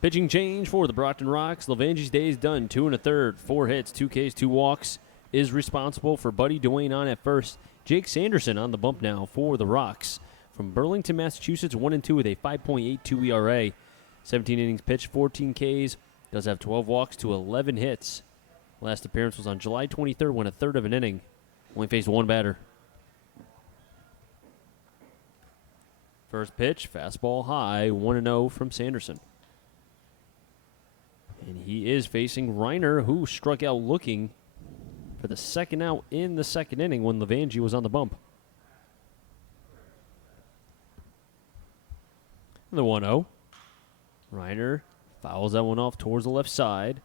Pitching change for the Brockton Rocks. Levangie's day is done. 2 1/3, 4 hits, 2 Ks, 2 walks. Is responsible for Buddy Dwayne on at first. Jake Sanderson on the bump now for the Rocks. From Burlington, Massachusetts, 1-2 with a 5.82 ERA. 17 innings pitched, 14 Ks, Does have 12 walks to 11 hits. Last appearance was on July 23rd, went a third of an inning. Only faced one batter. First pitch, fastball high, 1-0 from Sanderson. And he is facing Reiner, who struck out looking for the second out in the second inning when Levangie was on the bump. The 1-0. Reiner fouls that one off towards the left side.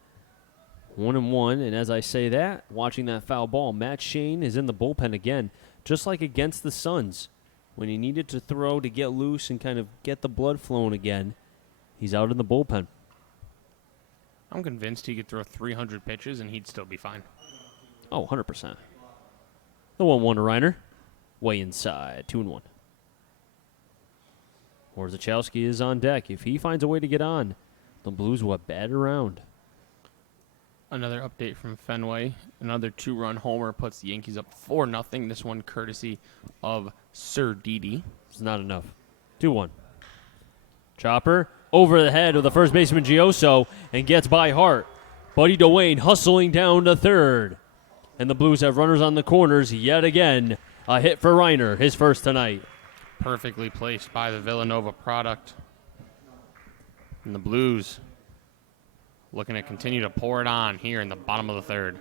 1-1, and as I say that, watching that foul ball, Matt Shane is in the bullpen again, just like against the Suns. When he needed to throw to get loose and kind of get the blood flowing again, he's out in the bullpen. I'm convinced he could throw 300 pitches and he'd still be fine. Oh, 100%. The 1-1 to Reiner. Way inside, 2-1. Orzechowski is on deck. If he finds a way to get on, the Blues will bat around. Another update from Fenway. Another 2-run homer puts the Yankees up 4-0. This one courtesy of Sir Didi. It's not enough. 2-1. Chopper over the head of the first baseman Gioso and gets by Hart. Buddy DeWayne hustling down to third. And the Blues have runners on the corners yet again. A hit for Reiner, his first tonight. Perfectly placed by the Villanova product. And the Blues looking to continue to pour it on here in the bottom of the third.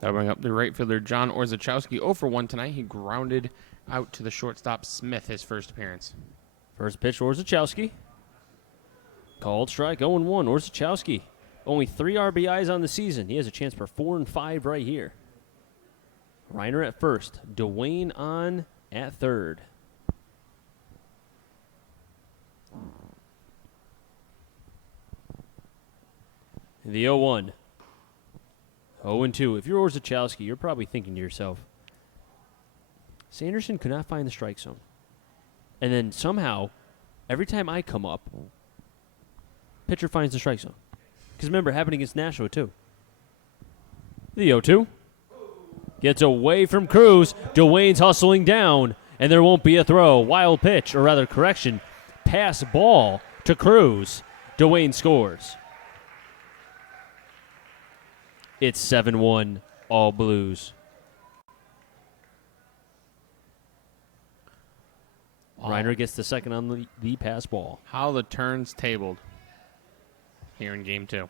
That'll bring up the right fielder, John Orzechowski. 0-for-1 tonight. He grounded out to the shortstop, Smith, his first appearance. First pitch, Orzechowski. Called strike, 0-1. Orzechowski, only 3 RBIs on the season. He has a chance for 4 and 5 right here. Reiner at first. DeWayne on at third. The 0-1. 0-2. If you're Orzechowski, you're probably thinking to yourself, Sanderson could not find the strike zone. And then somehow, every time I come up, pitcher finds the strike zone. Because remember, it happened against Nashua, too. The 0-2. Gets away from Cruz. DeWayne's hustling down, and there won't be a throw. Wild pitch, or rather, correction, pass ball to Cruz. DeWayne scores. It's 7-1, all Blues. Reiner gets the second on the pass ball. How the turns tabled here in game 2.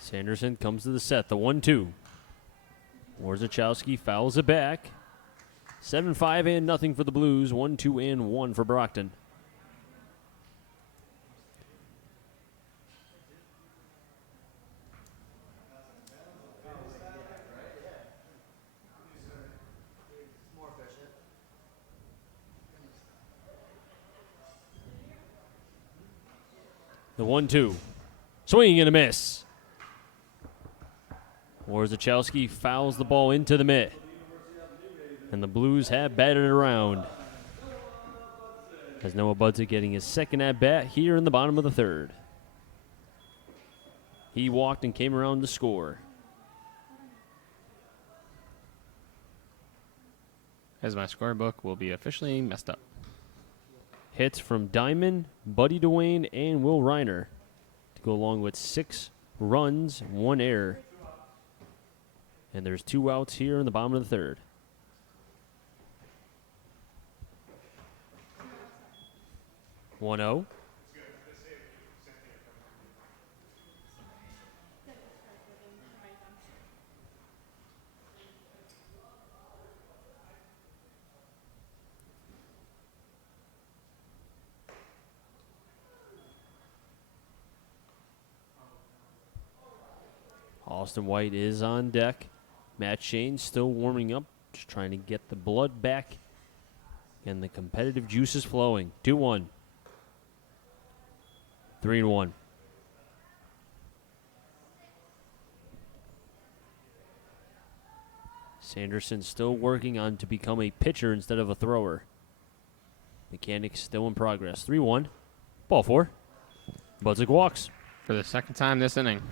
Sanderson comes to the set, the 1-2. Orzechowski fouls it back. 7-5 and nothing for the Blues. 1-2 and 1 for Brockton. The 1-2. Swing and a miss. Orzechowski fouls the ball into the mitt. And the Blues have batted around. As Noah Budzik getting his second at-bat here in the bottom of the third. He walked and came around to score. As my scorebook will be officially messed up. Hits from Diamond, Buddy DeWayne, and Will Reiner to go along with 6 runs, 1 error. And there's 2 outs here in the bottom of the third. One 0. Austin White is on deck. Matt Shane still warming up, just trying to get the blood back and the competitive juices flowing. 2-1. 3-1. Sanderson still working on to become a pitcher instead of a thrower. Mechanics still in progress. 3-1. Ball 4. Budzik walks. For the second time this inning.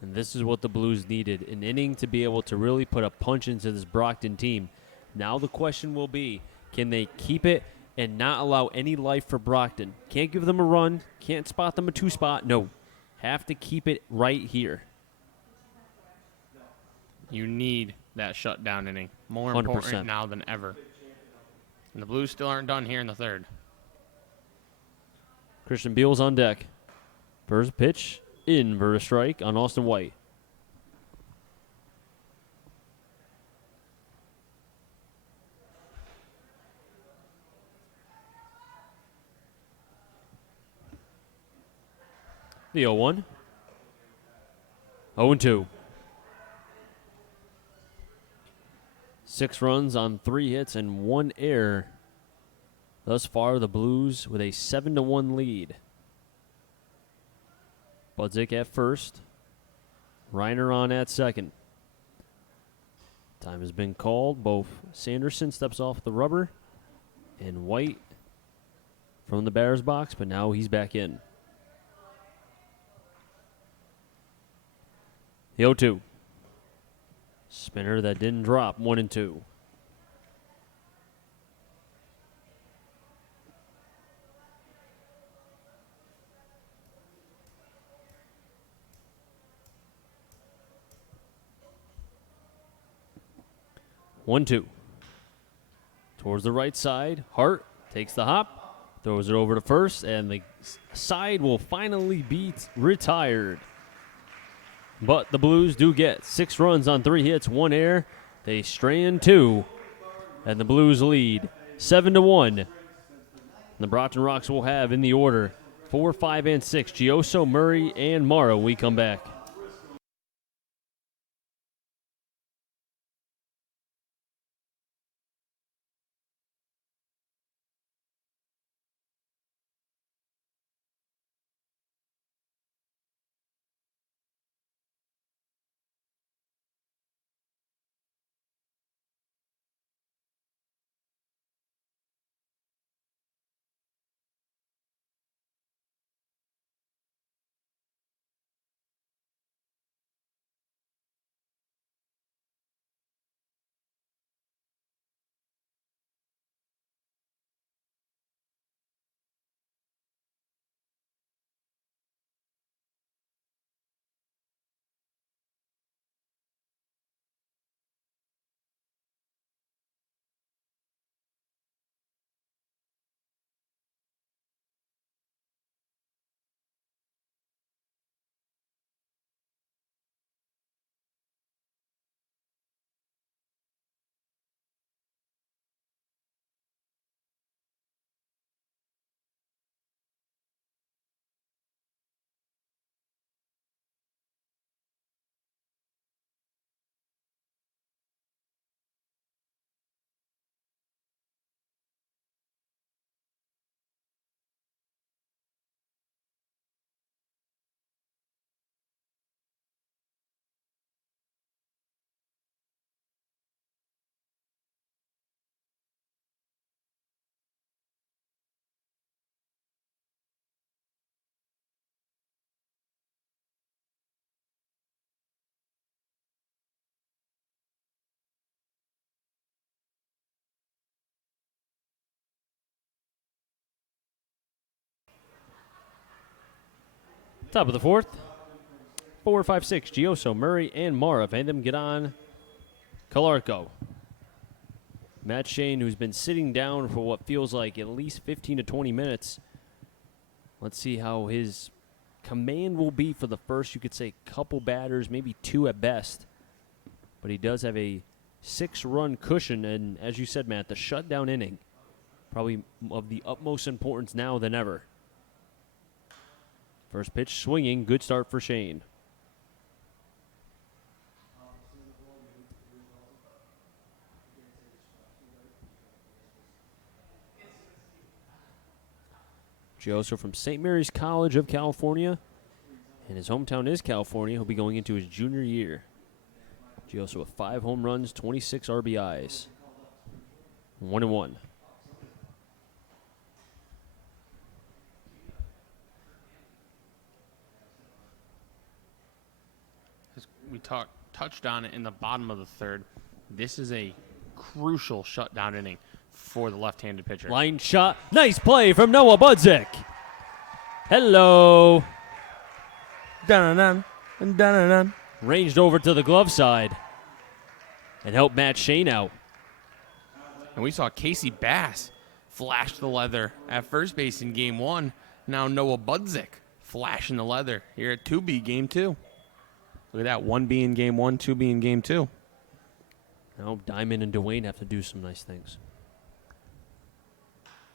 And this is what the Blues needed, an inning to be able to really put a punch into this Brockton team. Now the question will be, can they keep it and not allow any life for Brockton? Can't give them a run, can't spot them a 2-spot. No, have to keep it right here. You need that shutdown inning. More 100%. important now than ever. And the Blues still aren't done here in the third. Christian Beal's on deck. First pitch in for a strike on Austin White. The 0-1. 0-2. 6 runs on 3 hits and 1 error. Thus far, the Blues with a 7-1 lead. Budzik at first. Reiner on at second. Time has been called. Both Sanderson steps off the rubber and White from the batter's box, but now he's back in. The 0-2. Spinner that didn't drop. 1-2. One, two. Towards the right side. Hart takes the hop, throws it over to first, and the side will finally be retired. But the Blues do get 6 runs on 3 hits, 1 error. They strand 2, and the Blues lead 7-1. The Brockton Rocks will have in the order 4, 5, and 6. Gioso, Murray, and Morrow. We come back. Top of the 4th. 4, 5, 6. Gioso, Murray, and Mara. If any of them get on, Calarco. Matt Shane, who's been sitting down for what feels like at least 15 to 20 minutes. Let's see how his command will be for the first, you could say, couple batters, maybe 2 at best. But he does have a 6-run cushion, and as you said, Matt, the shutdown inning, probably of the utmost importance now than ever. First pitch swinging, good start for Shane. Gioso from St. Mary's College of California, and his hometown is California. He'll be going into his junior year. Gioso with 5 home runs, 26 RBIs. 1-1. As we touched on it in the bottom of the third. This is a crucial shutdown inning for the left-handed pitcher. Line shot. Nice play from Noah Budzik. Hello. Dun-dun-dun, dun-dun-dun. Ranged over to the glove side and helped Matt Shane out. And we saw Casey Bass flash the leather at first base in game 1. Now Noah Budzik flashing the leather here at 2B game 2. Look at that, 1B in game 1, 2B in game 2. Now Diamond and Dwayne have to do some nice things.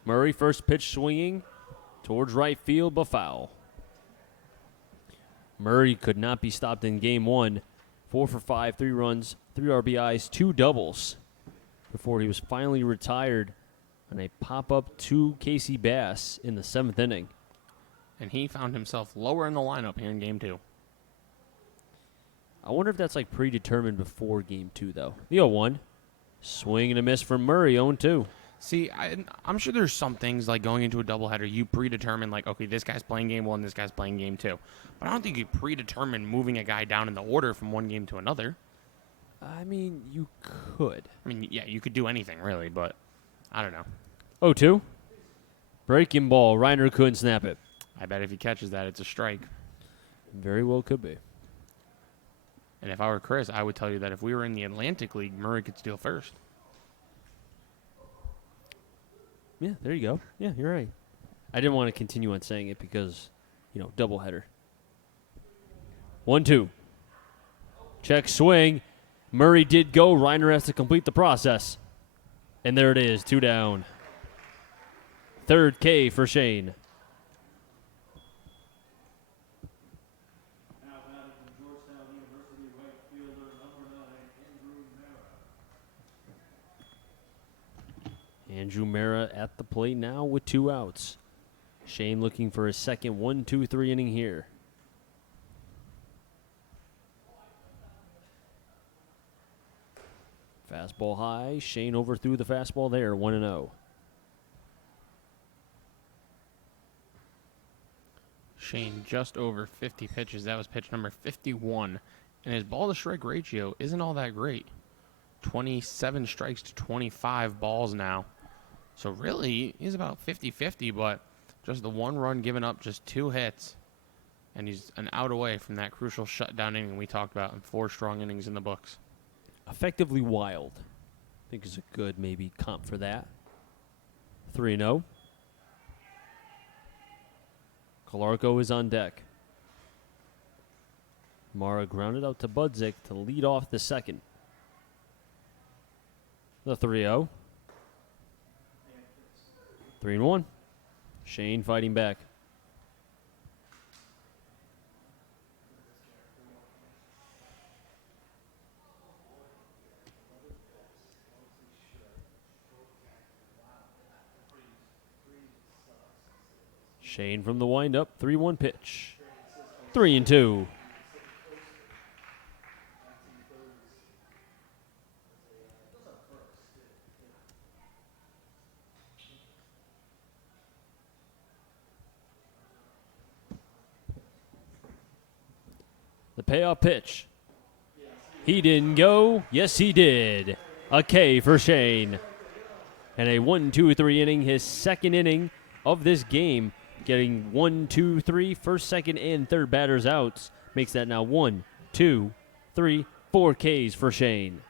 Murray first pitch swinging towards right field, but foul. Murray could not be stopped in game 1. 4 for 5, 3 runs, 3 RBIs, 2 doubles before he was finally retired on a pop-up to Casey Bass in the 7th inning. And he found himself lower in the lineup here in game 2. I wonder if that's like predetermined before game 2, though. The 0-1. Swing and a miss from Murray, 0-2. See, I'm sure there's some things like going into a doubleheader, you predetermine like, okay, this guy's playing game 1, this guy's playing game 2. But I don't think you predetermine moving a guy down in the order from one game to another. I mean, you could. I mean, yeah, you could do anything really, but I don't know. 0-2. Breaking ball. Reiner couldn't snap it. I bet if he catches that, it's a strike. Very well could be. And if I were Chris, I would tell you that if we were in the Atlantic League, Murray could steal first. Yeah, there you go. Yeah, you're right. I didn't want to continue on saying it because, doubleheader. 1-2. Check swing. Murray did go. Reiner has to complete the process. And there it is, 2 down. Third K for Shane. Andrew Mara at the plate now with 2 outs. Shane looking for his second 1-2-3 inning here. Fastball high. Shane overthrew the fastball there, 1-0. Shane just over 50 pitches. That was pitch number 51. And his ball-to-strike ratio isn't all that great. 27 strikes to 25 balls now. So really, he's about 50-50, but just the 1 run given up, just 2 hits. And he's an out away from that crucial shutdown inning we talked about and 4 strong innings in the books. Effectively wild. I think is a good maybe comp for that. 3-0. Calarco is on deck. Mara grounded out to Budzik to lead off the second. The 3-0. 3-1. Shane fighting back. Shane from the windup, 3-1 pitch. 3-2. The payoff pitch. He didn't go. Yes, he did. A K for Shane. And a 1-2-3 inning, his second inning of this game. Getting 1, 2, 3, first, second, and third batters outs. Makes that now 1, 2, 3, 4 Ks for Shane.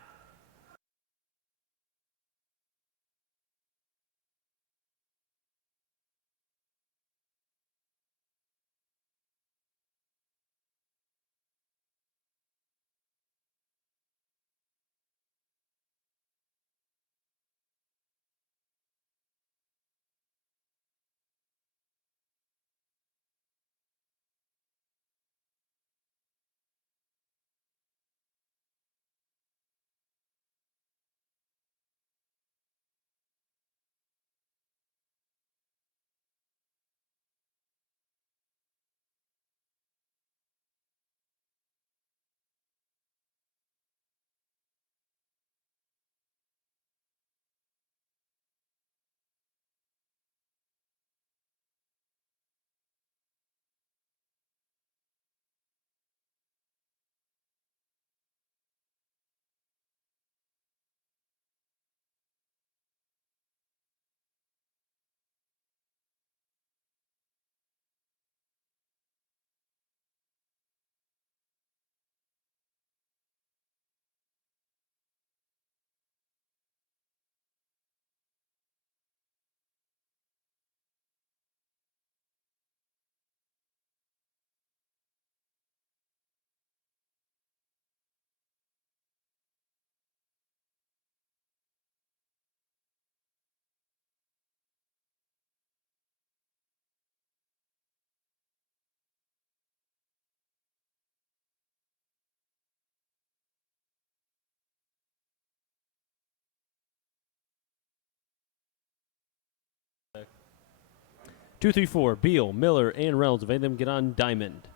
2, 3, 4. Beal, Miller, and Reynolds. If any of them get on diamond.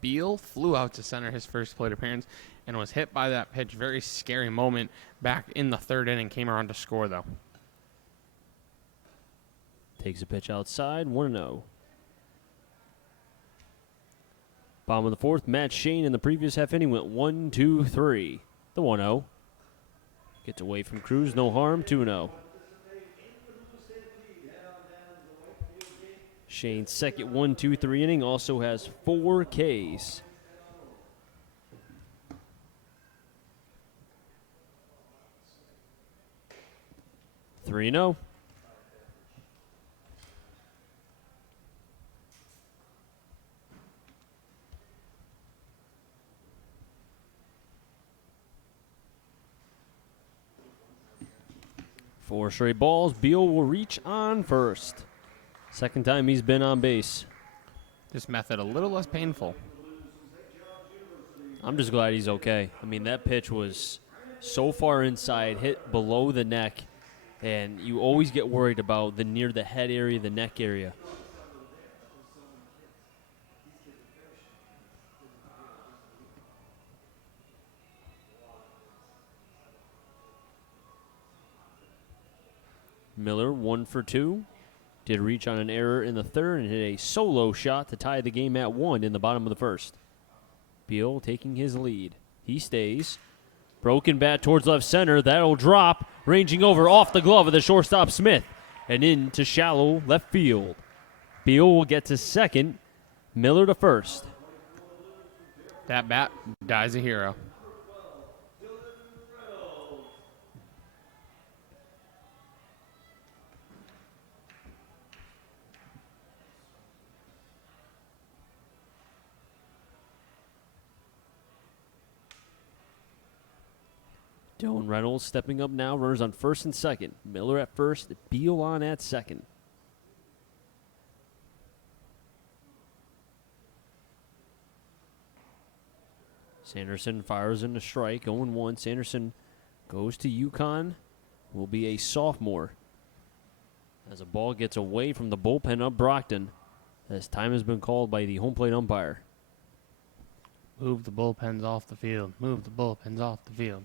Beal flew out to center his first plate appearance and was hit by that pitch. Very scary moment back in the third inning. Came around to score, though. Takes a pitch outside, 1-0. Bottom of the fourth, Matt Shane in the previous half inning went 1, 2, 3. The 1-0. Gets away from Cruz, no harm, 2-0. Shane's second 1, 2, 3 inning also has 4 Ks. Three 0. Four straight balls. Beal will reach on first. Second time he's been on base. This method a little less painful. I'm just glad he's okay. I mean, that pitch was so far inside, hit below the neck, and you always get worried about the near the head area, the neck area. Miller, 1 for 2. Did reach on an error in the third and hit a solo shot to tie the game at 1 in the bottom of the first. Beal taking his lead. He stays. Broken bat towards left center. That'll drop. Ranging over off the glove of the shortstop Smith. And into shallow left field. Beal will get to second. Miller to first. That bat dies a hero. Dylan Reynolds stepping up now. Runners on first and second. Miller at first. Beal on at second. Sanderson fires in the strike. 0-1. Sanderson goes to UConn. Will be a sophomore. As a ball gets away from the bullpen of Brockton. As time has been called by the home plate umpire. Move the bullpens off the field. Move the bullpens off the field.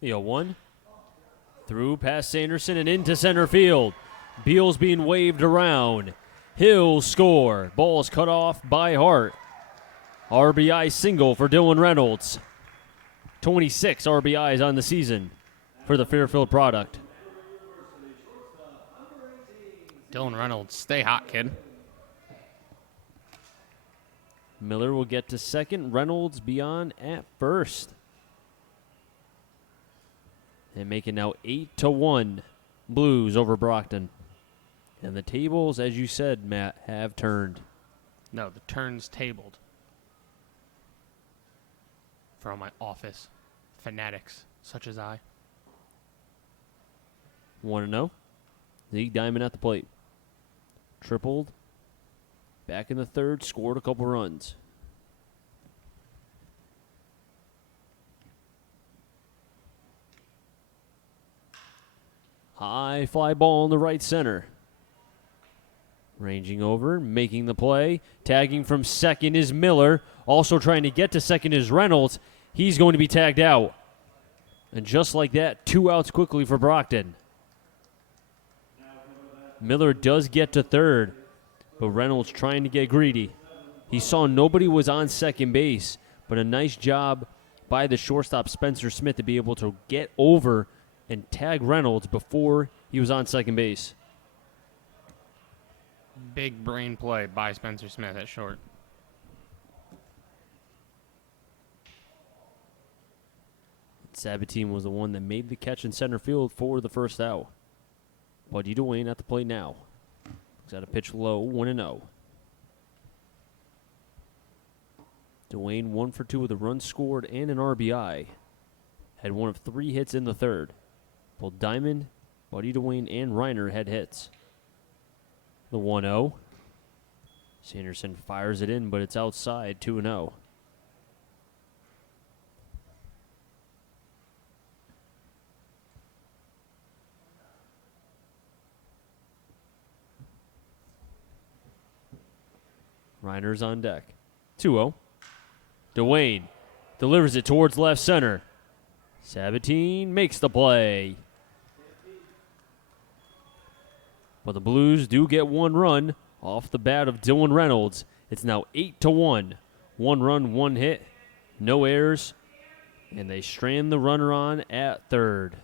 The 0-1. Through past Sanderson and into center field. Beal's being waved around. He'll score. Ball's cut off by Hart. RBI single for Dylan Reynolds. 26 RBIs on the season for the Fairfield product. Dylan Reynolds, stay hot, kid. Miller will get to second. Reynolds beyond at first. And make it now 8-1 Blues over Brockton. And the tables, as you said, Matt, have turned. No, the turn's tabled. For all my office fanatics such as I. 1-0. Zeke Diamond at the plate. Tripled. Back in the third, scored a couple runs. High fly ball in the right center. Ranging over, making the play. Tagging from second is Miller. Also trying to get to second is Reynolds. He's going to be tagged out. And just like that, 2 outs quickly for Brockton. Miller does get to third, but Reynolds trying to get greedy. He saw nobody was on second base, but a nice job by the shortstop Spencer Smith to be able to get over and tag Reynolds before he was on second base. Big brain play by Spencer Smith at short. Sabatine was the one that made the catch in center field for the first out. Buddy Dwayne at the plate now. He's at a pitch low, 1-0. Dwayne 1 for 2 with a run scored and an RBI. had one of 3 hits in the third. Both Diamond, Buddy Dwayne, and Reiner had hits. The 1-0. Sanderson fires it in, but it's outside, 2-0. Reiner's on deck. 2-0. Dwayne delivers it towards left center. Sabatine makes the play. But the Blues do get 1 run off the bat of Dylan Reynolds. It's now 8-1. 1 run, 1 hit, no errors, and they strand the runner on at third.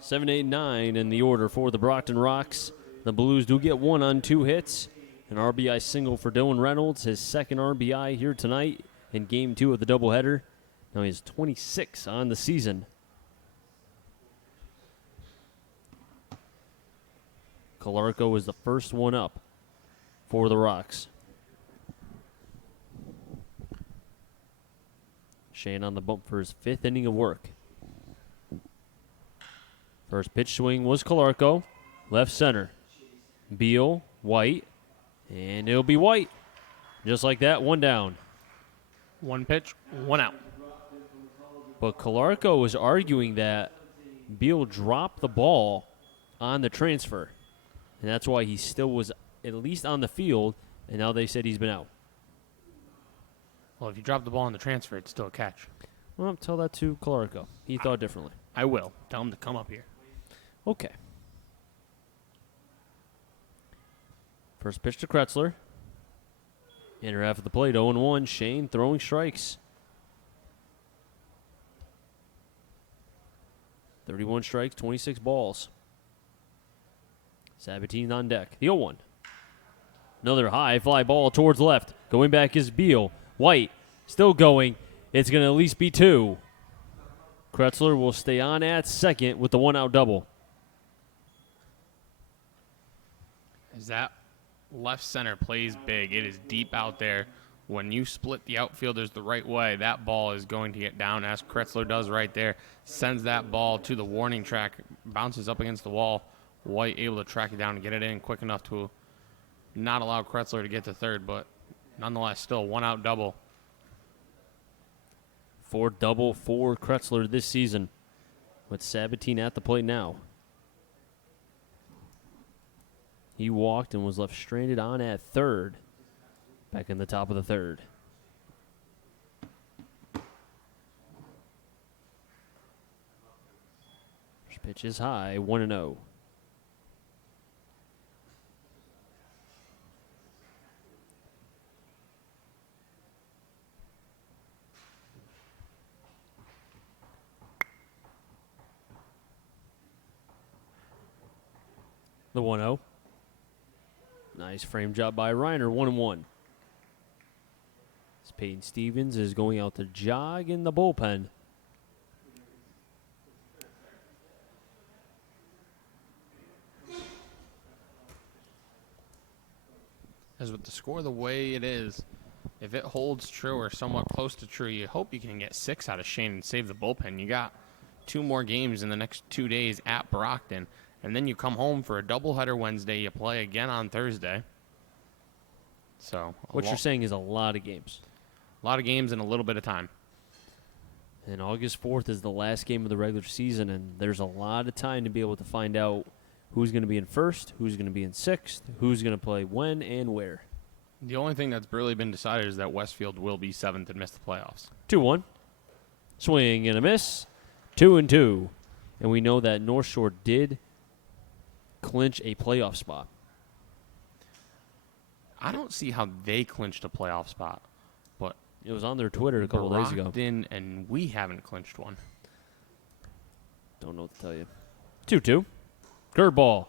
Seven, 8, 9 in the order for the Brockton Rocks. The Blues do get 1 on 2 hits. An RBI single for Dylan Reynolds, his second RBI here tonight in Game 2 of the doubleheader. Now he has 26 on the season. Kolarko is the first one up for the Rocks. Shane on the bump for his 5th inning of work. First pitch swing was Kolarko, left center. Beal, White, and it'll be White. Just like that, 1 down. 1 pitch, 1 out. But Kolarko was arguing that Beal dropped the ball on the transfer, and that's why he still was at least on the field, and now they said he's been out. Well, if you drop the ball on the transfer, it's still a catch. Well, tell that to Kolarko. He thought differently. I will. Tell him to come up here. Okay. First pitch to Kretzler. Inner half of the plate, 0-1. Shane throwing strikes. 31 strikes, 26 balls. Sabatine on deck. The 0-1. Another high fly ball towards left. Going back is Beal. White still going. It's going to at least be 2. Kretzler will stay on at second with the 1-out double. As that left center plays big, it is deep out there. When you split the outfielders the right way, that ball is going to get down, as Kretzler does right there. Sends that ball to the warning track, bounces up against the wall. White able to track it down and get it in quick enough to not allow Kretzler to get to third, but nonetheless, still 1-out double. 4th double for Kretzler this season, with Sabatine at the plate now. He walked and was left stranded on at third, back in the top of the third. First pitch is high, 1-0. The 1-0. Nice frame job by Reiner, 1-1. Peyton Stevens is going out to jog in the bullpen. As with the score the way it is, if it holds true or somewhat close to true, you hope you can get 6 out of Shane and save the bullpen. You got 2 more games in the next 2 days at Brockton, and then you come home for a doubleheader Wednesday. You play again on Thursday. So what you're saying is a lot of games. A lot of games in a little bit of time. And August 4th is the last game of the regular season, and there's a lot of time to be able to find out who's going to be in first, who's going to be in sixth, who's going to play when and where. The only thing that's really been decided is that Westfield will be 7th and miss the playoffs. 2-1. Swing and a miss. 2-2. And we know that North Shore did clinch a playoff spot. I don't see how they clinched a playoff spot, but it was on their Twitter a couple days ago. Brockton and we haven't clinched one. Don't know what to tell you. 2-2. Curveball.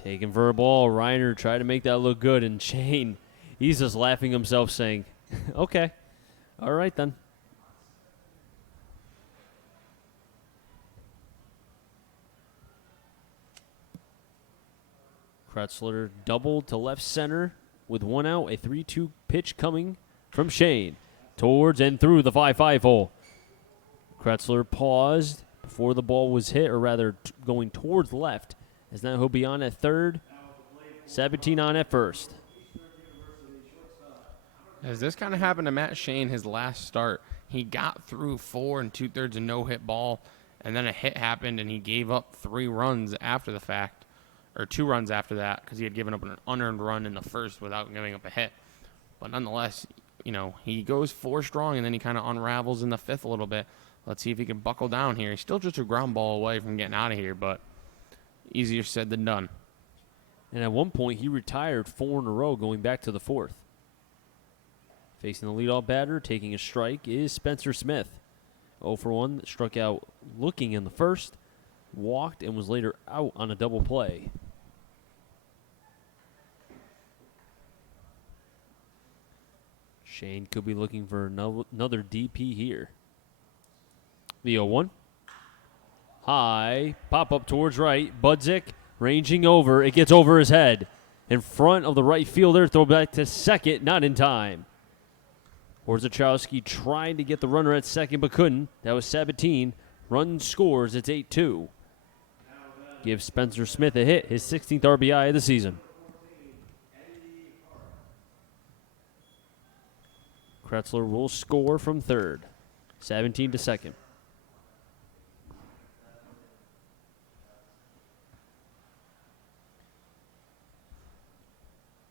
Taken for a ball. Reiner tried to make that look good, and Shane, he's just laughing himself saying, okay, all right then. Kretzler doubled to left center with 1 out, a 3-2 pitch coming from Shane towards and through the 5-5 hole. Kretzler paused before the ball was hit, or rather going towards left, as now he'll be on at third, 17 on at first. As this kind of happened to Matt Shane his last start, he got through 4 2/3 a no-hit ball, and then a hit happened, and he gave up 3 runs after the fact, or 2 runs after that, because he had given up an unearned run in the first without giving up a hit. But nonetheless, you know, he goes 4 strong, and then he kind of unravels in the 5th a little bit. Let's see if he can buckle down here. He's still just a ground ball away from getting out of here, but easier said than done. And at one point, he retired 4 in a row going back to the 4th. Facing the leadoff batter, taking a strike, is Spencer Smith. 0 for 1, struck out looking in the first, walked, and was later out on a double play. Shane could be looking for another DP here. The 0-1. High, pop up towards right. Budzik ranging over. It gets over his head. In front of the right fielder. Throw back to second. Not in time. Orzechowski trying to get the runner at second but couldn't. That was Sabatine. Run scores. It's 8-2. Gives Spencer Smith a hit. His 16th RBI of the season. Kretzler will score from third. 17 to second.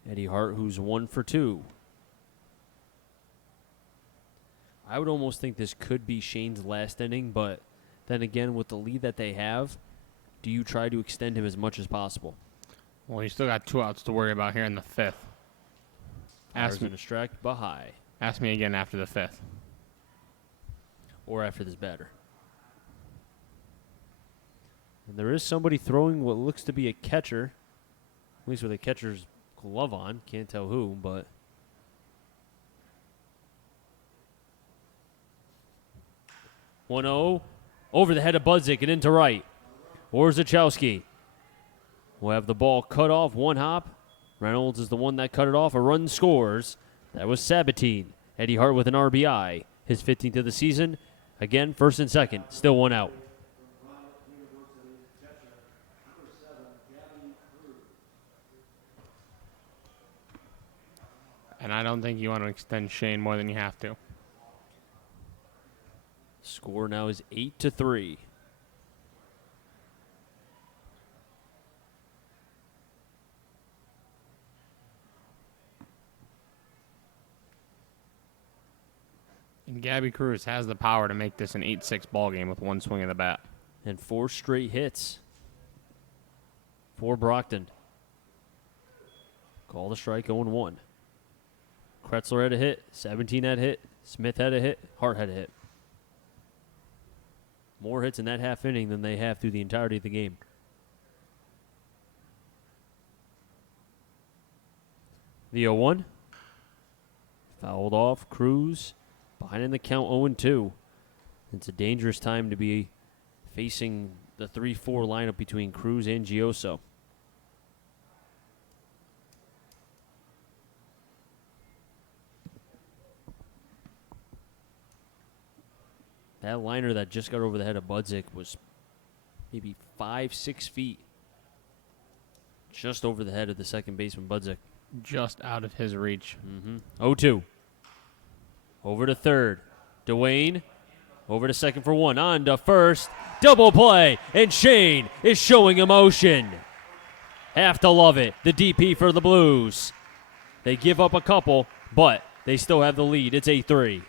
Eddie Hart, who's 1 for 2. I would almost think this could be Shane's last inning, but then again, with the lead that they have, do you try to extend him as much as possible? Well, you still got 2 outs to worry about here in the 5th. Ask me to strike, but high. Ask me again after the 5th. Or after this batter. And there is somebody throwing what looks to be a catcher, at least with a catcher's glove on. Can't tell who, but... (1-0) over the head of Budzik and into right. Orzechowski will have the ball cut off. 1 hop. Reynolds is the one that cut it off. A run scores. That was Sabatine. Eddie Hart with an RBI. His 15th of the season. Again, first and second. Still 1 out. And I don't think you want to extend Shane more than you have to. Score now is 8-3. And Gabby Cruz has the power to make this an 8-6 ball game with 1 swing of the bat. And 4 straight hits for Brockton. Call the strike, 0-1. Kretzler had a hit. 17 had a hit. Smith had a hit. Hart had a hit. More hits in that half inning than they have through the entirety of the game. The 0-1. Fouled off. Cruz behind in the count 0-2. It's a dangerous time to be facing the 3-4 lineup between Cruz and Gioso. That liner that just got over the head of Budzik was maybe 5-6 feet just over the head of the second baseman, Budzik. Just out of his reach. 0-2. Over to third. Dwayne over to second for one. On to first. Double play. And Shane is showing emotion. Have to love it. The DP for the Blues. They give up a couple, but they still have the lead. It's 8-3.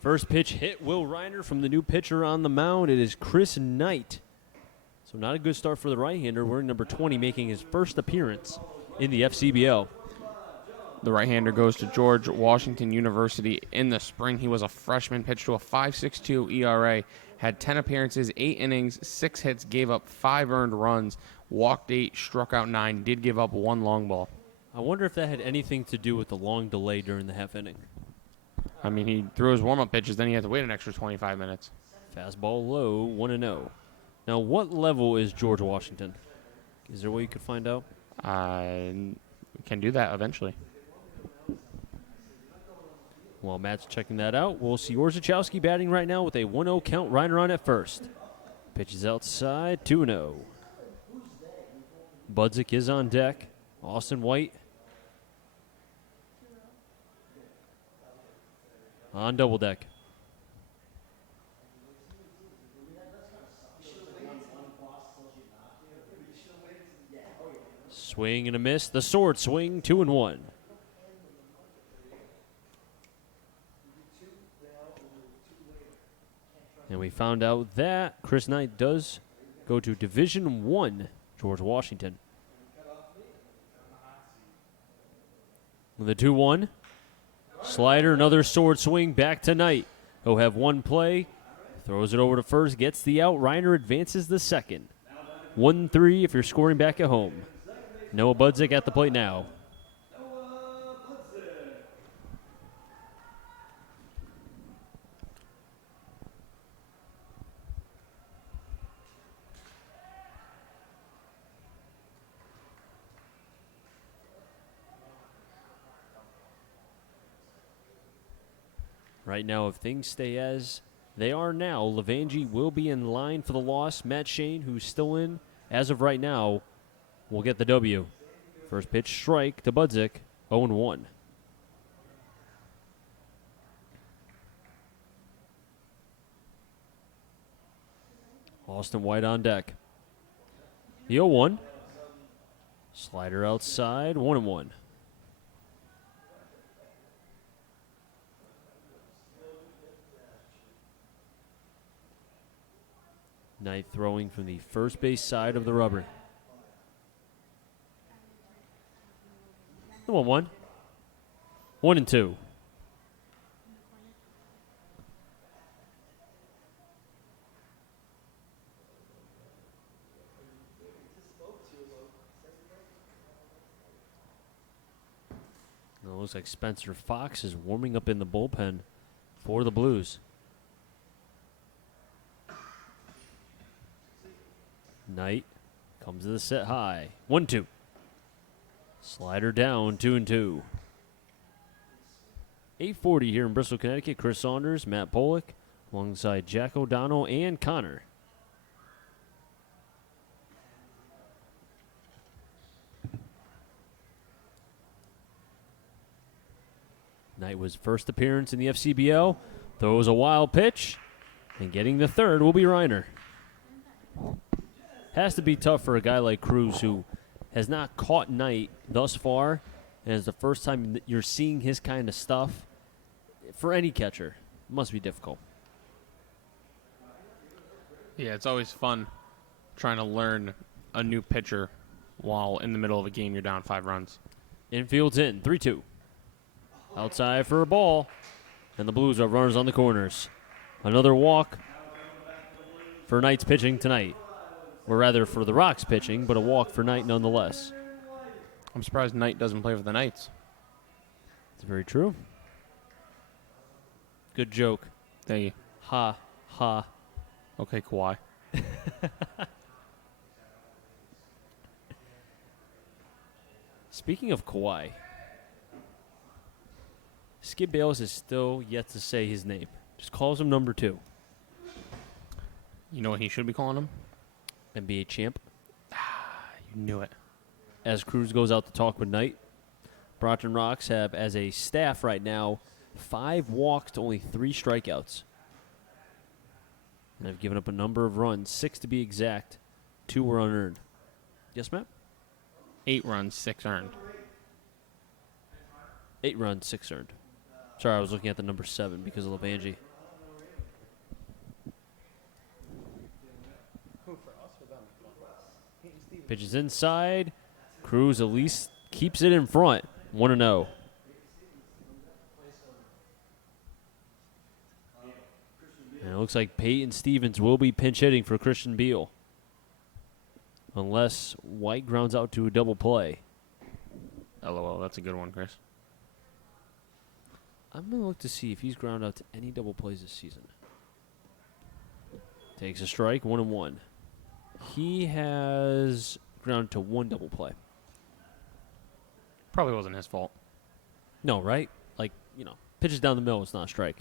First pitch hit Will Reiner from the new pitcher on the mound. It is Chris Knight. So not a good start for the right-hander, wearing number 20, making his first appearance in the FCBO. The right-hander goes to George Washington University in the spring. He was a freshman, pitched to a 5.62 ERA, had 10 appearances, 8 innings, 6 hits, gave up 5 earned runs, walked 8, struck out 9, did give up 1 long ball. I wonder if that had anything to do with the long delay during the half inning. I mean, he threw his warm-up pitches, then he had to wait an extra 25 minutes. Fastball low, 1-0. Now, what level is George Washington? Is there a way you could find out? I can do that eventually. While Matt's checking that out, we'll see Orzechowski batting right now with a 1-0 count. Reiner on at first. Pitches outside, 2-0. Budzik is on deck. Austin White on double deck. Swing and a miss. The sword swing, 2-1. And we found out that Chris Knight does go to Division I, George Washington. With a 2-1. Slider, another sword swing, back to Knight. He'll have one play. Throws it over to first, gets the out. Reiner advances the second. 1-3 if you're scoring back at home. Noah Budzik at the plate now. Right now, if things stay as they are now, Levangie will be in line for the loss. Matt Shane, who's still in as of right now, will get the W. First pitch strike to Budzik, 0-1. Austin White on deck. The 0-1. Slider outside, 1-1. Knight throwing from the first base side of the rubber. The 1-1. 1-2. It looks like Spencer Fox is warming up in the bullpen for the Blues. Knight comes to the set high. 1-2. Slider down, 2-2. 8:40 here in Bristol, Connecticut. Chris Saunders, Matt Pollock, alongside Jack O'Donnell and Connor. Knight was first appearance in the FCBO. Throws a wild pitch. And getting the third will be Reiner. Has to be tough for a guy like Cruz who has not caught Knight thus far, and it's the first time that you're seeing his kind of stuff. For any catcher, it must be difficult. Yeah, it's always fun trying to learn a new pitcher while in the middle of a game you're down 5 runs. Infield's in, 3-2. Outside for a ball, and the Blues are runners on the corners. Another walk for Knight's pitching tonight. Or rather for the Rocks pitching, but a walk for Knight nonetheless. I'm surprised Knight doesn't play for the Knights. It's very true. Good joke. Thank you. Ha, ha. Okay, Kawhi. Speaking of Kawhi, Skip Bayless is still yet to say his name. Just calls him number 2. You know what he should be calling him? NBA champ. You knew it. As Cruz goes out to talk with Knight, Brockton Rocks have, as a staff right now, 5 walks to only 3 strikeouts. And they've given up a number of runs, 6 to be exact. 2 were unearned. Yes, Matt? 8 runs, 6 earned. 8 runs, 6 earned. Sorry, I was looking at the number 7 because of Levangie. Pitches inside. Cruz at least keeps it in front. 1-0. And it looks like Peyton Stevens will be pinch hitting for Christian Beal. Unless White grounds out to a double play. LOL, that's a good one, Chris. I'm going to look to see if he's ground out to any double plays this season. Takes a strike, 1-1. He has ground to one double play. Probably wasn't his fault. No, right? Like, pitches down the middle, it's not a strike.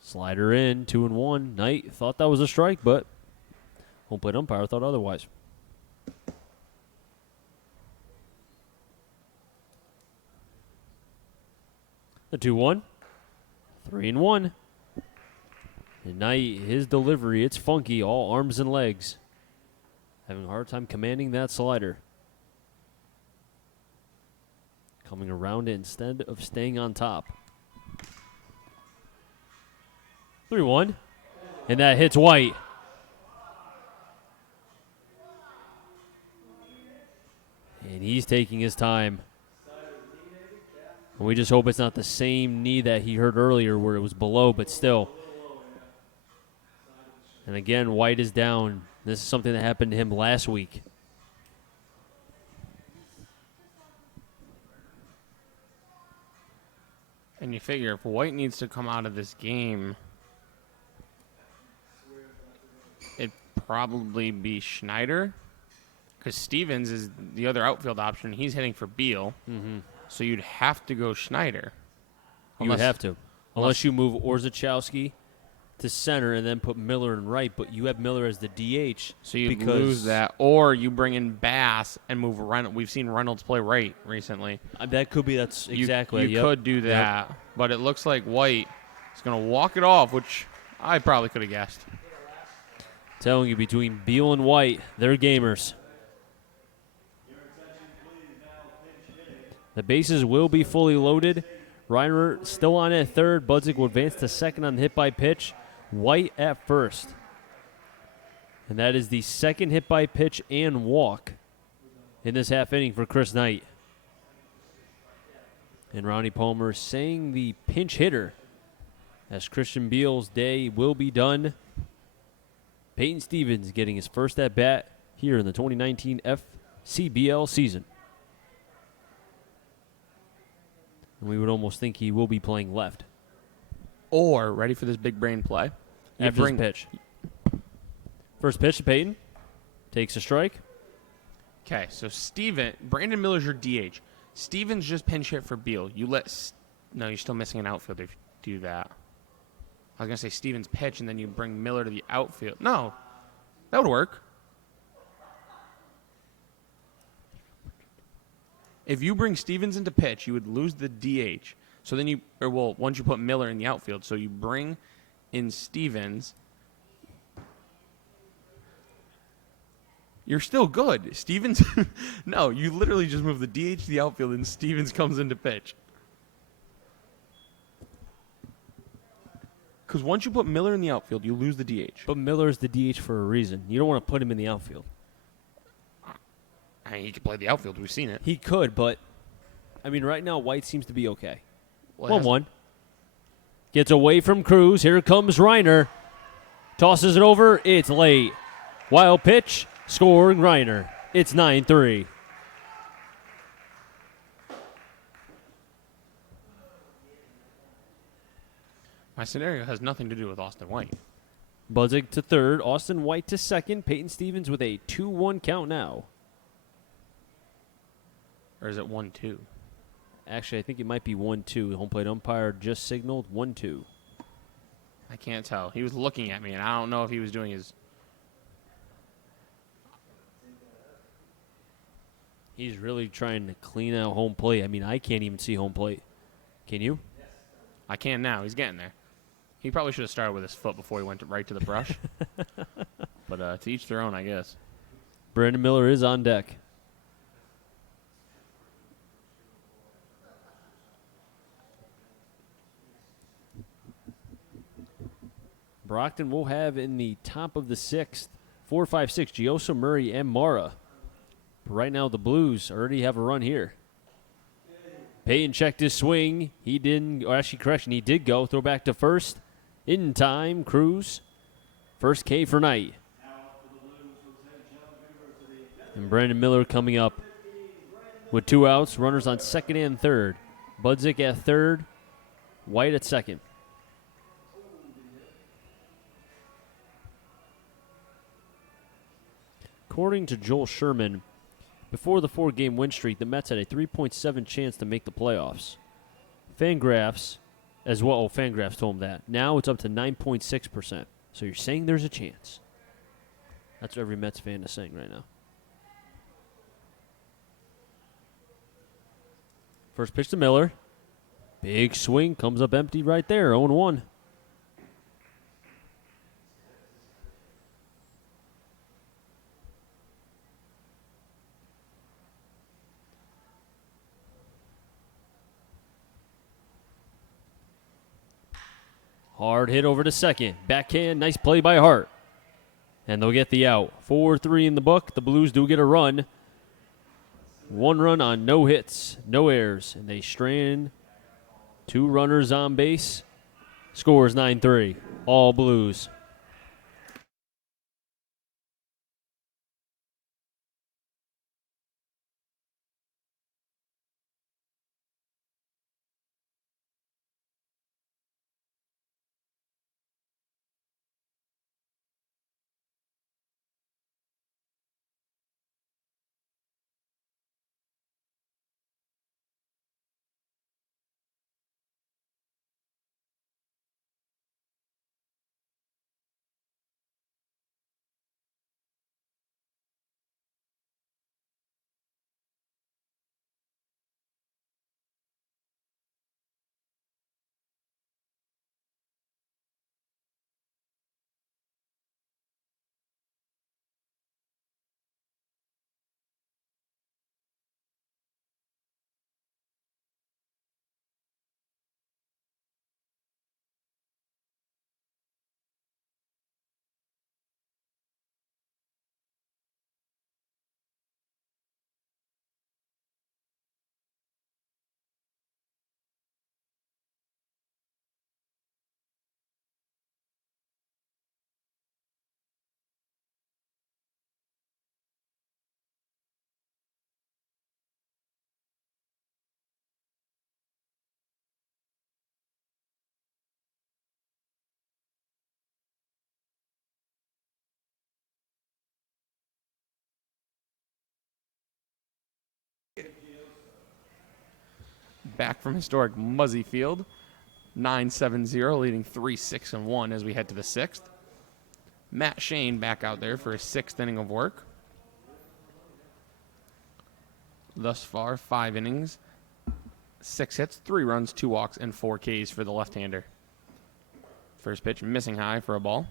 Slider in, 2-1. Knight thought that was a strike, but home plate umpire thought otherwise. The 2-1. 3-1. And Knight, his delivery, it's funky, all arms and legs. Having a hard time commanding that slider. Coming around it instead of staying on top. 3-1. And that hits White. And he's taking his time. And we just hope it's not the same knee that he hurt earlier where it was below, but still. And again, White is down. This is something that happened to him last week. And you figure if White needs to come out of this game, it'd probably be Schneider. Because Stevens is the other outfield option. He's hitting for Beal. Mm-hmm. So you'd have to go Schneider. You would have to. Unless you move Orzechowski to center and then put Miller in right, but you have Miller as the DH. So you lose that. Or you bring in Bass and move Reynolds. We've seen Reynolds play right recently. That could be, that's exactly. You could do that. Yep. But it looks like White is going to walk it off, which I probably could have guessed. Telling you, between Beal and White, they're gamers. The bases will be fully loaded. Reiner still on at third. Budzik will advance to second on the hit by pitch. White at first. And that is the second hit by pitch and walk in this half inning for Chris Knight. And Ronnie Palmer saying the pinch hitter as Christian Beal's day will be done. Peyton Stevens getting his first at bat here in the 2019 FCBL season. And we would almost think he will be playing left. Or, ready for this big brain play? After this pitch. First pitch to Peyton. Takes a strike. Okay, so Brandon Miller's your DH. Stevens just pinch hit for Beal. No, you're still missing an outfielder if you do that. I was going to say Stevens pitch, and then you bring Miller to the outfield. No, that would work. If you bring Stevens into pitch, you would lose the DH. So then once you put Miller in the outfield, so you bring in Stevens, you're still good. Stevens, no, you literally just move the DH to the outfield and Stevens comes into pitch. Because once you put Miller in the outfield, you lose the DH. But Miller's the DH for a reason. You don't want to put him in the outfield. I mean, he could play the outfield. We've seen it. He could, but, right now, White seems to be okay. 1-1. Gets away from Cruz. Here comes Reiner. Tosses it over. It's late. Wild pitch. Scoring Reiner. It's 9-3. My scenario has nothing to do with Austin White. Budzik to third. Austin White to second. Peyton Stevens with a 2-1 count now. Or is it 1-2? Actually, I think it might be 1-2. The home plate umpire just signaled 1-2. I can't tell. He was looking at me, and I don't know if he was doing his... He's really trying to clean out home plate. I can't even see home plate. Can you? I can now. He's getting there. He probably should have started with his foot before he went right to the brush. But to each their own, I guess. Brandon Miller is on deck. Brockton will have in the top of the sixth 4, 5, 6, Gioso, Murray, and Mara. But right now, the Blues already have a run here. Payton checked his swing. He didn't, or actually, correction, he did go. Throw back to first. In time, Cruz. First K for night. And Brandon Miller coming up with 2 outs. Runners on second and third. Budzik at third. White at second. According to Joel Sherman, before the 4-game win streak, the Mets had a 3.7 chance to make the playoffs. Fangraphs, as well, Fangraphs told him that. Now it's up to 9.6%. So you're saying there's a chance. That's what every Mets fan is saying right now. First pitch to Miller. Big swing, comes up empty right there, 0-1. Hard hit over to second. Backhand, nice play by Hart. And they'll get the out. 4-3 in the book. The Blues do get a run. 1 run on no hits, no errors. And they strand 2 runners on base. Scores 9-3. All Blues. Back from historic Muzzy Field. 9-7-0, leading 3-6-1 as we head to the 6th. Matt Shane back out there for his 6th inning of work. Thus far, 5 innings, 6 hits, 3 runs, 2 walks, and 4 Ks for the left-hander. First pitch, missing high for a ball.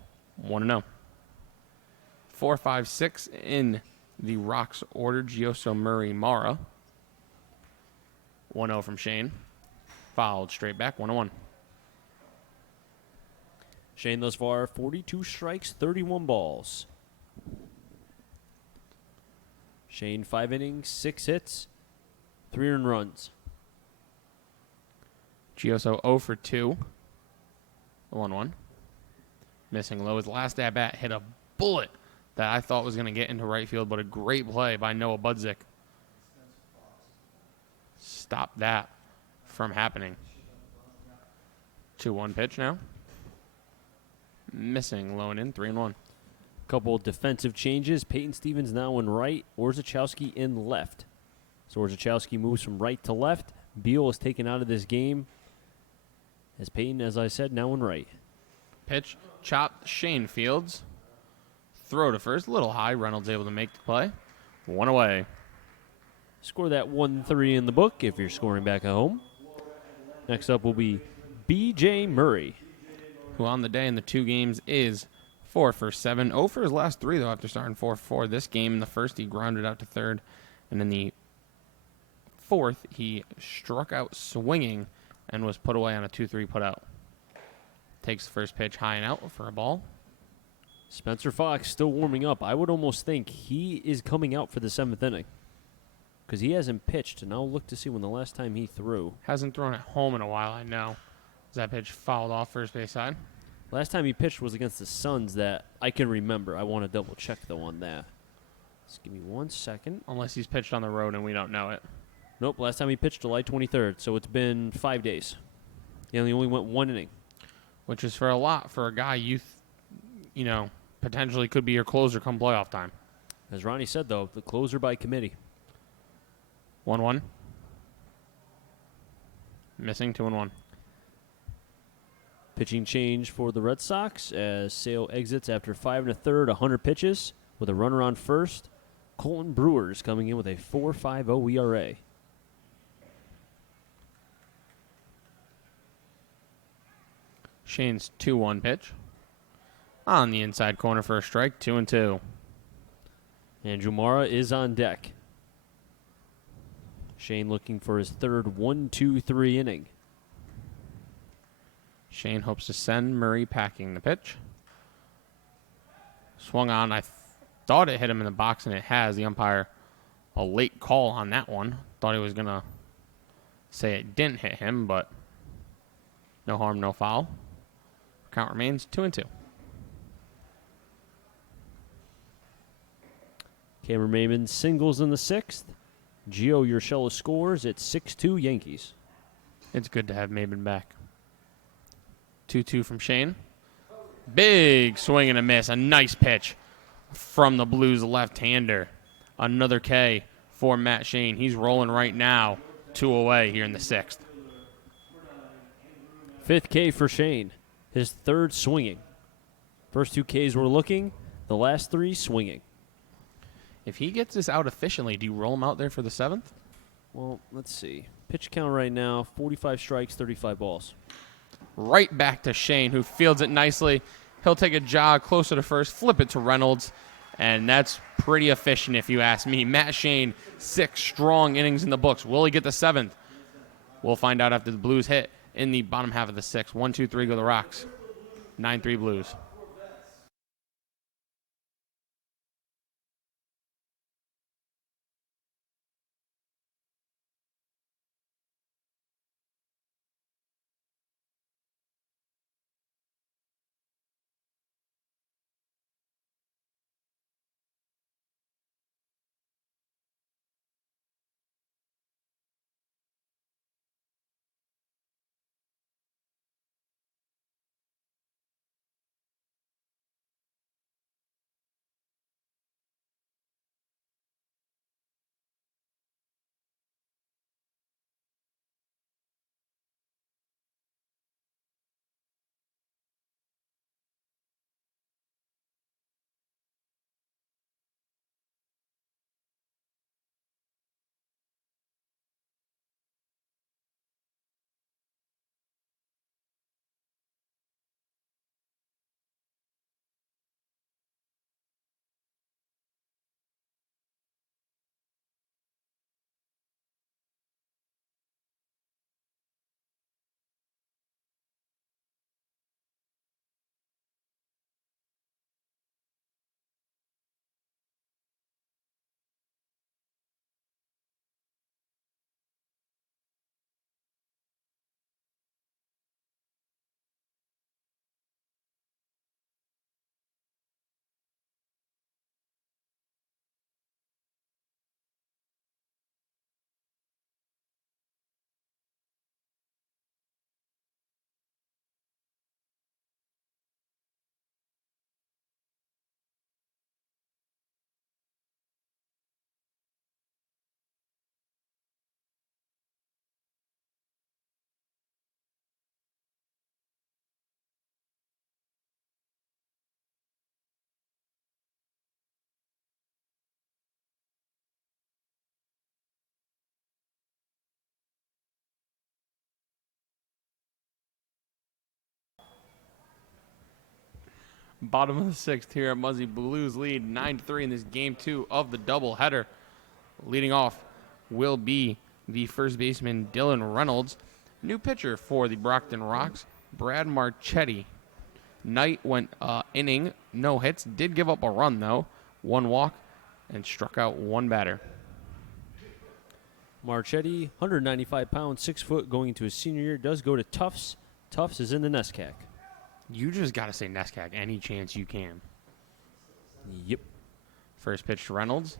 1-0. 4, 5, 6 in the Rocks order. Gioso, Murray, Mara. 1-0 from Shane. Fouled straight back, 1-1. Shane thus far, 42 strikes, 31 balls. Shane, 5 innings, 6 hits, 3 earned runs. Gioso 0 for 2. 1-1. Missing low. His last at-bat hit a bullet that I thought was going to get into right field, but a great play by Noah Budzik. Stop that from happening. 2-1 pitch now. Missing low and in, 3-1. Couple defensive changes. Peyton Stevens now in right. Orzechowski in left. So Orzechowski moves from right to left. Beal is taken out of this game. As Peyton, as I said, now in right. Pitch, chop, Shane Fields. Throw to first, little high. Reynolds able to make the play. 1 away. Score that 1-3 in the book if you're scoring back at home. Next up will be B.J. Murray, who on the day in the 2 games is 4 for 7. 0 for his last 3, though, after starting 4-4. This game, in the first, he grounded out to third. And in the 4th, he struck out swinging and was put away on a 2-3 put out. Takes the first pitch high and out for a ball. Spencer Fox still warming up. I would almost think he is coming out for the 7th inning because he hasn't pitched, and I'll look to see when the last time he threw. Hasn't thrown at home in a while, I know. As that pitch fouled off first base side. Last time he pitched was against the Suns that I can remember. I want to double check, though, on that. Just give me 1 second. Unless he's pitched on the road and we don't know it. Nope, last time he pitched July 23rd, so it's been 5 days. He only went 1 inning. Which is for a lot for a guy you know, potentially could be your closer come playoff time. As Ronnie said, though, the closer by committee. 1-1. Missing 2-1. Pitching change for the Red Sox as Sale exits after 5 1/3, 100 pitches with a runner on first. Colton Brewers coming in with a 4.50 ERA. Shane's 2-1 pitch. On the inside corner for a strike, 2-2. And Jumara is on deck. Shane looking for his third 1-2-3 inning. Shane hopes to send Murray packing the pitch. Swung on. I thought it hit him in the box, and it has. The umpire, a late call on that one. Thought he was going to say it didn't hit him, but no harm, no foul. Count remains 2-2. Cameron Maimon singles in the 6th. Gio Urshela scores at 6-2 Yankees. It's good to have Maben back. 2-2 from Shane. Big swing and a miss. A nice pitch from the Blues left-hander. Another K for Matt Shane. He's rolling right now. 2 away here in the 6th. 5th K for Shane. His 3rd swinging. First 2 Ks were looking. The last 3 swinging. If he gets this out efficiently, do you roll him out there for the 7th? Well, let's see. Pitch count right now, 45 strikes, 35 balls. Right back to Shane, who fields it nicely. He'll take a jog closer to first, flip it to Reynolds, and that's pretty efficient if you ask me. Matt Shane, 6 strong innings in the books. Will he get the 7th? We'll find out after the Blues hit in the bottom half of the 6th. 1-2-3 go the Rocks. 9-3 Blues. Bottom of the 6th here at Muzzy. Blues lead 9-3 in this game 2 of the doubleheader. Leading off will be the first baseman, Dylan Reynolds. New pitcher for the Brockton Rocks, Brad Marchetti. Knight went inning, no hits. Did give up a run, though. 1 walk and struck out 1 batter. Marchetti, 195 pounds, 6 foot, going into his senior year, does go to Tufts. Tufts is in the NESCAC. You just got to say NESCAC any chance you can. Yep. First pitch to Reynolds.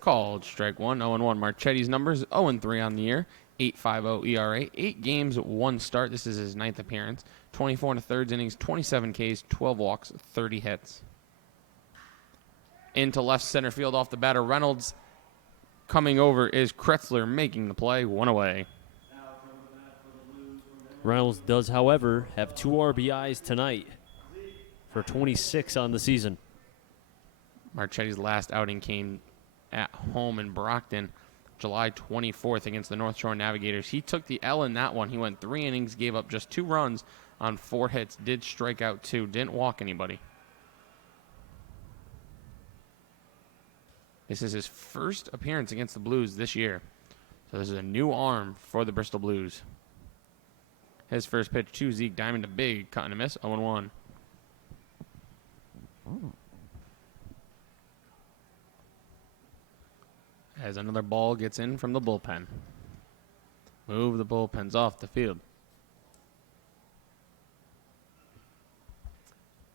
Called strike 1, 0-1. Marchetti's numbers 0-3 on the year, 8.50 ERA, 8 games, 1 start. This is his 9th appearance. 24 1/3 innings, 27 Ks, 12 walks, 30 hits. Into left center field off the batter, Reynolds. Coming over is Kretzler making the play, 1 away. Reynolds does, however, have 2 RBIs tonight for 26 on the season. Marchetti's last outing came at home in Brockton, July 24th against the North Shore Navigators. He took the L in that one. He went 3 innings, gave up just 2 runs on 4 hits, did strike out 2, didn't walk anybody. This is his first appearance against the Blues this year. So this is a new arm for the Bristol Blues. His first pitch to Zeke Diamond, a big cut and a miss, 0-1. As another ball gets in from the bullpen. Move the bullpens off the field.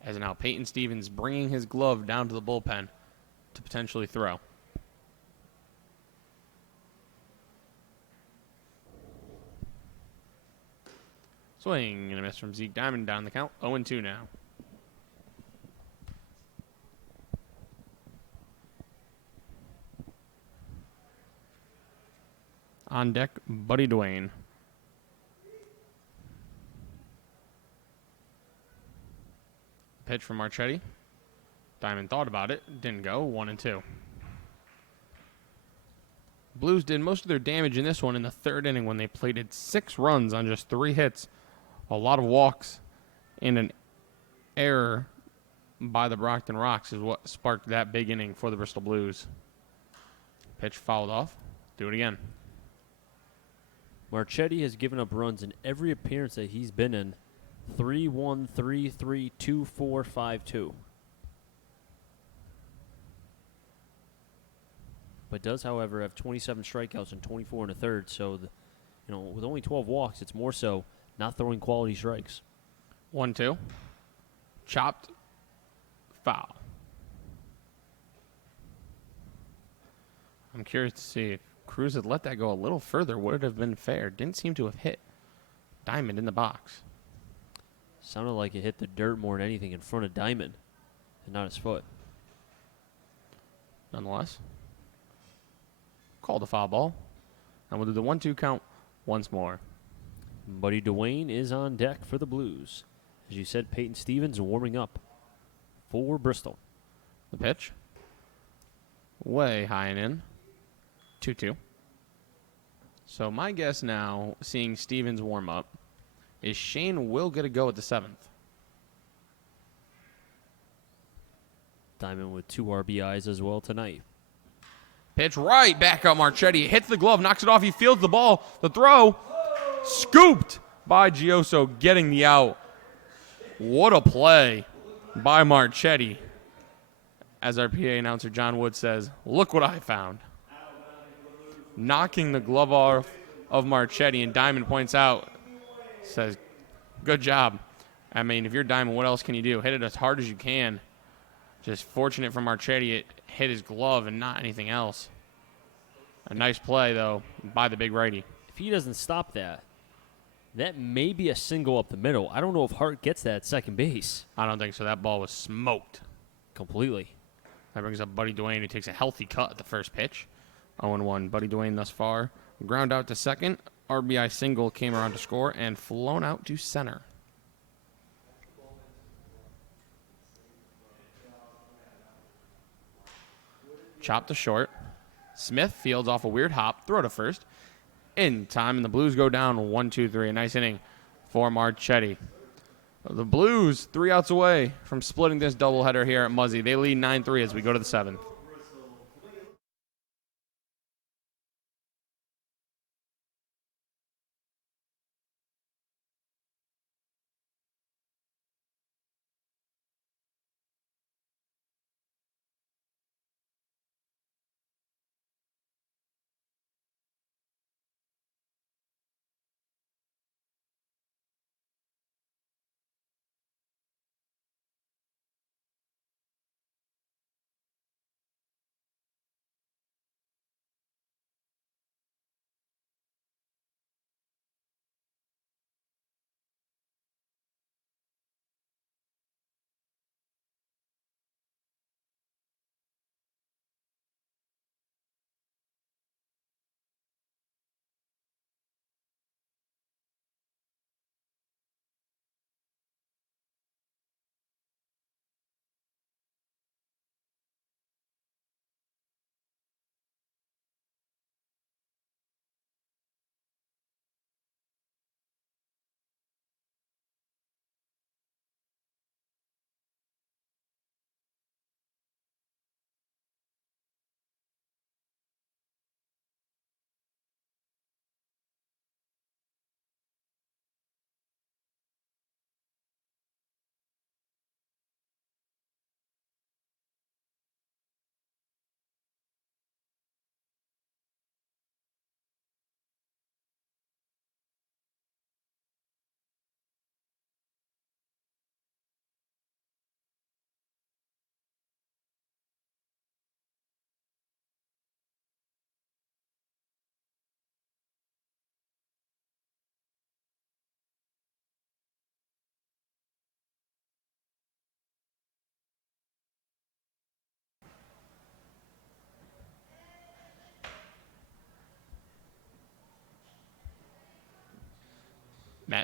As now Peyton Stevens bringing his glove down to the bullpen to potentially throw. Swing and a miss from Zeke Diamond down the count. 0-2 now. On deck, Buddy Dwayne. Pitch from Marchetti. Diamond thought about it. Didn't go. 1-2. Blues did most of their damage in this one in the 3rd inning when they plated 6 runs on just 3 hits. A lot of walks and an error by the Brockton Rocks is what sparked that big inning for the Bristol Blues. Pitch fouled off. Do it again. Marchetti has given up runs in every appearance that he's been in. 3-1, 3-3, 2-4, 5-2. But does, however, have 27 strikeouts and 24 1/3. So, with only 12 walks, it's more so not throwing quality strikes. 1-2. Chopped. Foul. I'm curious to see if Cruz had let that go a little further. Would it have been fair? Didn't seem to have hit Diamond in the box. Sounded like it hit the dirt more than anything in front of Diamond and not his foot. Nonetheless, called a foul ball. And we'll do the 1-2 count once more. Buddy Dwayne is on deck for the Blues. As you said, Peyton Stevens warming up for Bristol. The pitch. Way high and in. 2-2. So my guess now, seeing Stevens warm up, is Shane will get a go at the 7th. Diamond with 2 RBIs as well tonight. Pitch right back up Marchetti. Hits the glove, knocks it off. He fields the ball. The throw. Scooped by Gioso, getting the out. What a play by Marchetti. As our PA announcer John Wood says, look what I found. Knocking the glove off of Marchetti, and Diamond points out, says, good job. I mean, if you're Diamond, what else can you do? Hit it as hard as you can. Just fortunate for Marchetti, it hit his glove and not anything else. A nice play, though, by the big righty. If he doesn't stop that, that may be a single up the middle. I don't know if Hart gets that at second base. I don't think so. That ball was smoked. Completely. That brings up Buddy Dwayne, who takes a healthy cut at the first pitch. 0-1. Buddy Dwayne thus far. Ground out to second. RBI single came around to score and flown out to center. Chop to short. Smith fields off a weird hop. Throw to first. In time, and the Blues go down 1-2-3. A nice inning for Marchetti. The Blues 3 outs away from splitting this doubleheader here at Muzzy. They lead 9-3 as we go to the 7th.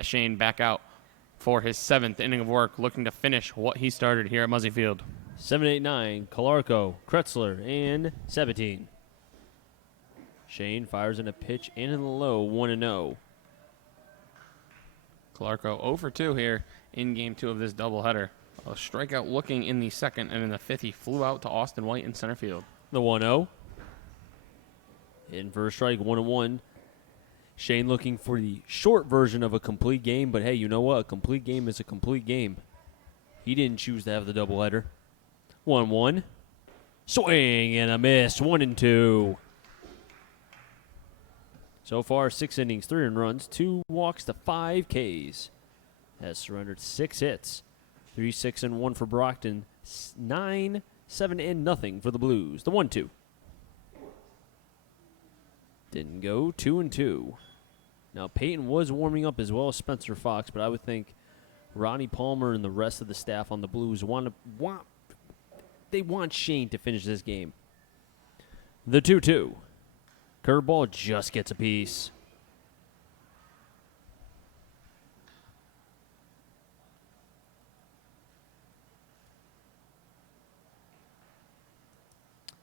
Matt Shane back out for his 7th inning of work, looking to finish what he started here at Muzzy Field. 7, 8, 9, Kolarko, Kretzler, and Sabatine. Shane fires in a pitch and in the low, 1-0. Kolarko 0 for 2 here in Game 2 of this doubleheader. A strikeout looking in the 2nd, and in the 5th, he flew out to Austin White in center field. The 1-0. In for a strike, 1-1. Shane looking for the short version of a complete game, but hey, you know what? A complete game is a complete game. He didn't choose to have the doubleheader. 1-1. Swing and a miss. 1-2. So far, 6 innings, 3 earned runs, 2 walks to 5 Ks. Has surrendered 6 hits. 3, 6, and 1 for Brockton. 9, 7, and nothing for the Blues. The 1-2. Didn't go. 2-2. Now, Peyton was warming up as well as Spencer Fox, but I would think Ronnie Palmer and the rest of the staff on the Blues want Shane to finish this game. The 2-2. Curveball just gets a piece.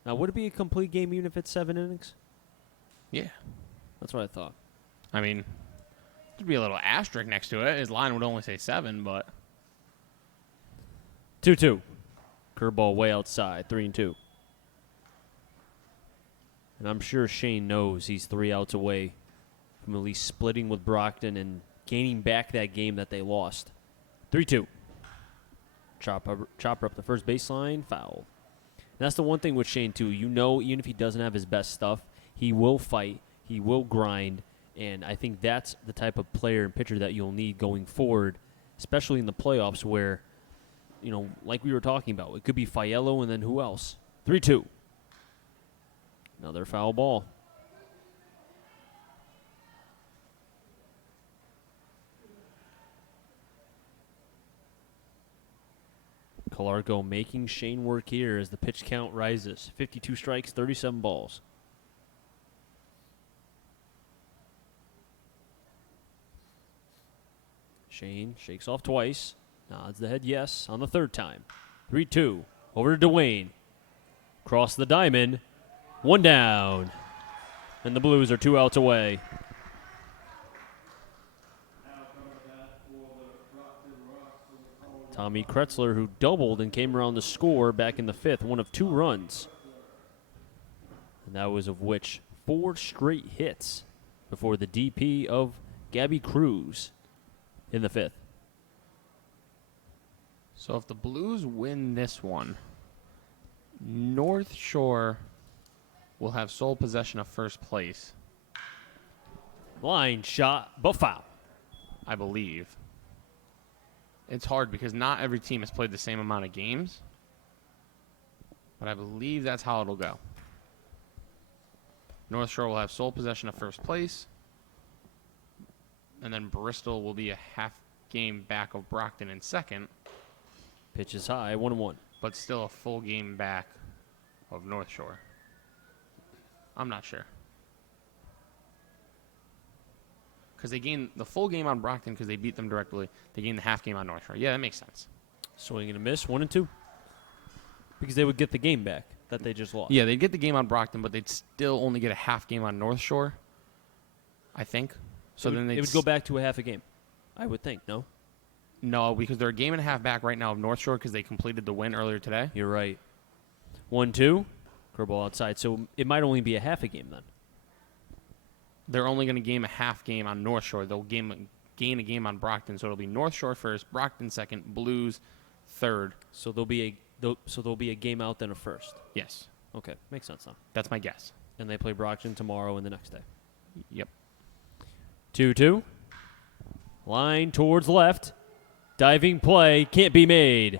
Now, would it be a complete game even if it's 7 innings? Yeah. That's what I thought. I mean, there'd be a little asterisk next to it. His line would only say 7, but 2-2. Curveball way outside. 3-2. And I'm sure Shane knows he's 3 outs away from at least splitting with Brockton and gaining back that game that they lost. 3-2. Chopper up the first baseline. Foul. And that's the one thing with Shane, too. You know, even if he doesn't have his best stuff, he will fight. He will grind. And I think that's the type of player and pitcher that you'll need going forward, especially in the playoffs where, you know, like we were talking about, it could be Fiello and then who else? 3-2. Another foul ball. Kolarko making Shane work here as the pitch count rises. 52 strikes, 37 balls. Shane shakes off twice. Nods the head yes on the 3rd time. 3-2. Over to Dwayne. Cross the diamond. 1 down. And the Blues are 2 outs away. Tommy Kretzler, who doubled and came around to score back in the 5th, 1 of 2 runs. And that was of which 4 straight hits before the DP of Gabby Cruz in the 5th. So if the Blues win this one, North Shore will have sole possession of first place. Line shot, but foul. I believe. It's hard because not every team has played the same amount of games, but I believe that's how it'll go. North Shore will have sole possession of first place, and then Bristol will be a half game back of Brockton in second. Pitch is high, 1-1. But still a full game back of North Shore. I'm not sure. Because they gained the full game on Brockton because they beat them directly. They gained the half game on North Shore. Yeah, that makes sense. Swing and a miss, 1-2. Because they would get the game back that they just lost. Yeah, they'd get the game on Brockton, but they'd still only get a half game on North Shore, I think. So then it would go back to a half a game, I would think, no? No, because they're a game and a half back right now of North Shore because they completed the win earlier today. You're right. 1-2. Curveball outside. So it might only be a half a game then. They're only going to game a half game on North Shore. They'll gain a game on Brockton, so it'll be North Shore first, Brockton second, Blues third. So there'll be a game out then a first. Yes. Okay, makes sense now. That's my guess. And they play Brockton tomorrow and the next day. Yep. 2-2. Line towards left. Diving play can't be made.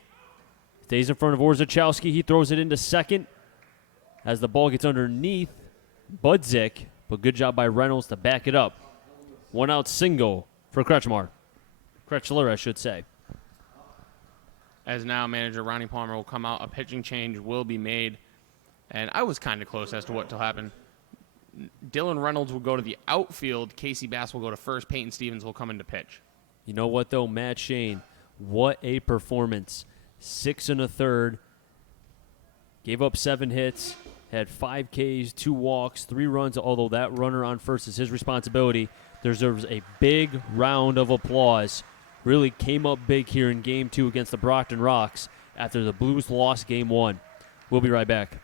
Stays in front of Orzechowski. He throws it into second as the ball gets underneath Budzik. But good job by Reynolds to back it up. 1 out single for Kretschmer, I should say. As now manager Ronnie Palmer will come out. A pitching change will be made. And I was kind of close as to what will happen. Dylan Reynolds will go to the outfield. Casey Bass will go to first. Peyton Stevens will come into pitch. You know what, though? Matt Shane, what a performance. 6 1/3. Gave up 7 hits, had 5 Ks, 2 walks, 3 runs, although that runner on first is his responsibility. Deserves a big round of applause. Really came up big here in Game 2 against the Brockton Rocks after the Blues lost Game 1. We'll be right back.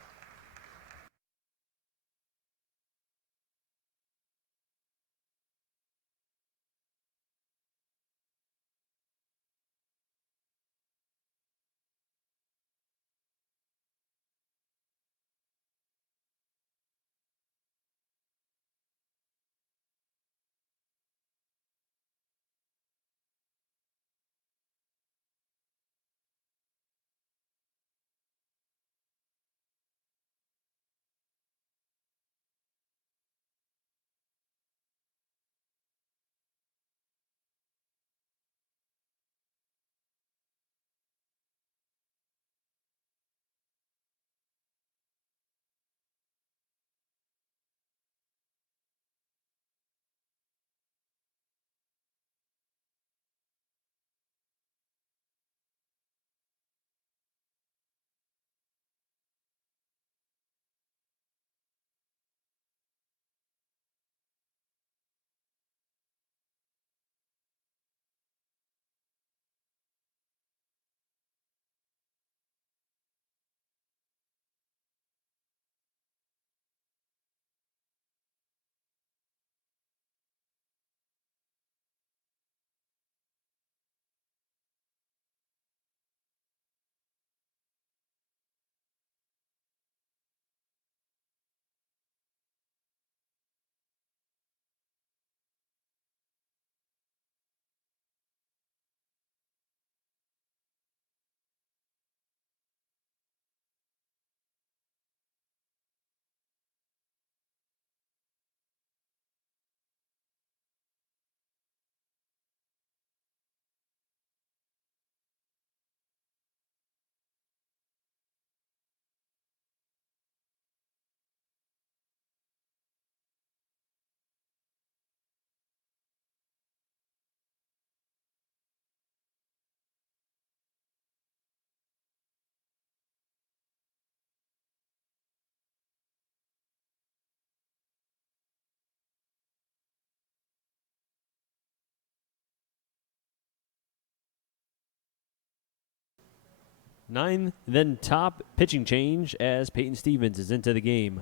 Ninth, then top pitching change as Peyton Stevens is into the game.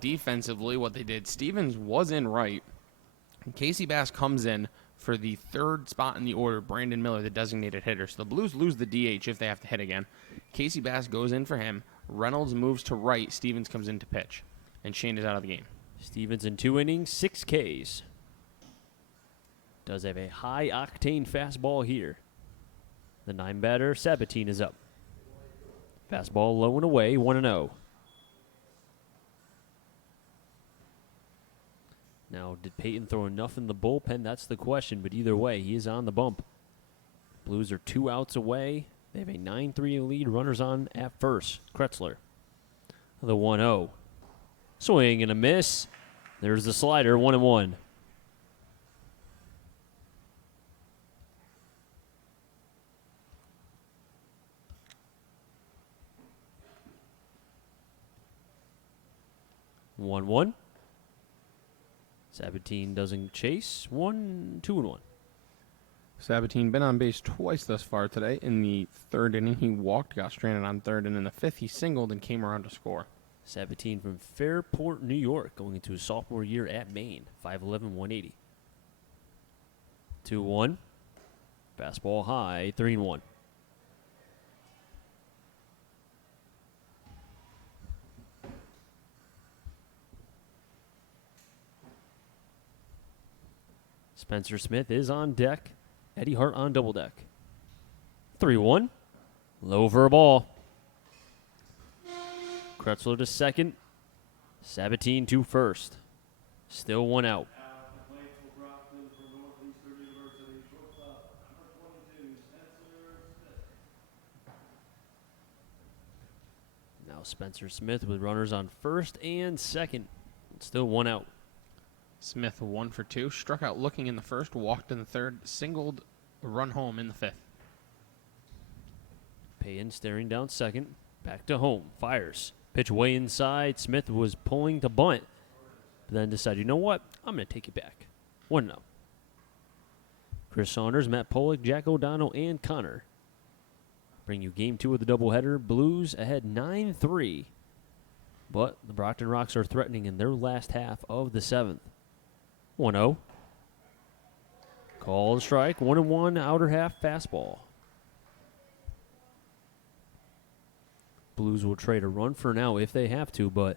Defensively, what they did, Stevens was in right. Casey Bass comes in for the third spot in the order, Brandon Miller, the designated hitter. So the Blues lose the DH if they have to hit again. Casey Bass goes in for him. Reynolds moves to right. Stevens comes in to pitch. And Shane is out of the game. Stevens in 2 innings, 6 Ks. Does have a high-octane fastball here. The 9-batter, Sabatine, is up. Fastball low and away, 1-0. Now, did Peyton throw enough in the bullpen? That's the question, but either way, he is on the bump. Blues are 2 outs away. They have a 9-3 lead. Runners on at first. Kretzler. The 1-0. Swing and a miss. There's the slider, 1-1. One. Sabatine doesn't chase. 2-1. Sabatine been on base twice thus far today. In the third inning, he walked, got stranded on third, and in the fifth, he singled and came around to score. Sabatine from Fairport, New York, going into his sophomore year at Maine. 5'11", 180. 2-1. Fastball high, 3-1. Spencer Smith is on deck. Eddie Hart on double deck. 3-1. Low for a ball. Kretzler to second. Sabatine to first. Still 1 out. Now Spencer Smith with runners on first and second. Still 1 out. Smith 1 for 2. Struck out looking in the first, walked in the third, singled, run home in the fifth. Payton staring down second. Back to home. Fires. Pitch way inside. Smith was pulling to bunt. But then decided, you know what? I'm going to take it back. 1-0. Chris Saunders, Matt Pollock, Jack O'Donnell, and Connor bring you game 2 of the doubleheader. Blues ahead 9-3. But the Brockton Rocks are threatening in their last half of the 7th. 1-0. Called strike. 1-1 outer half fastball. Blues will trade a run for now if they have to, but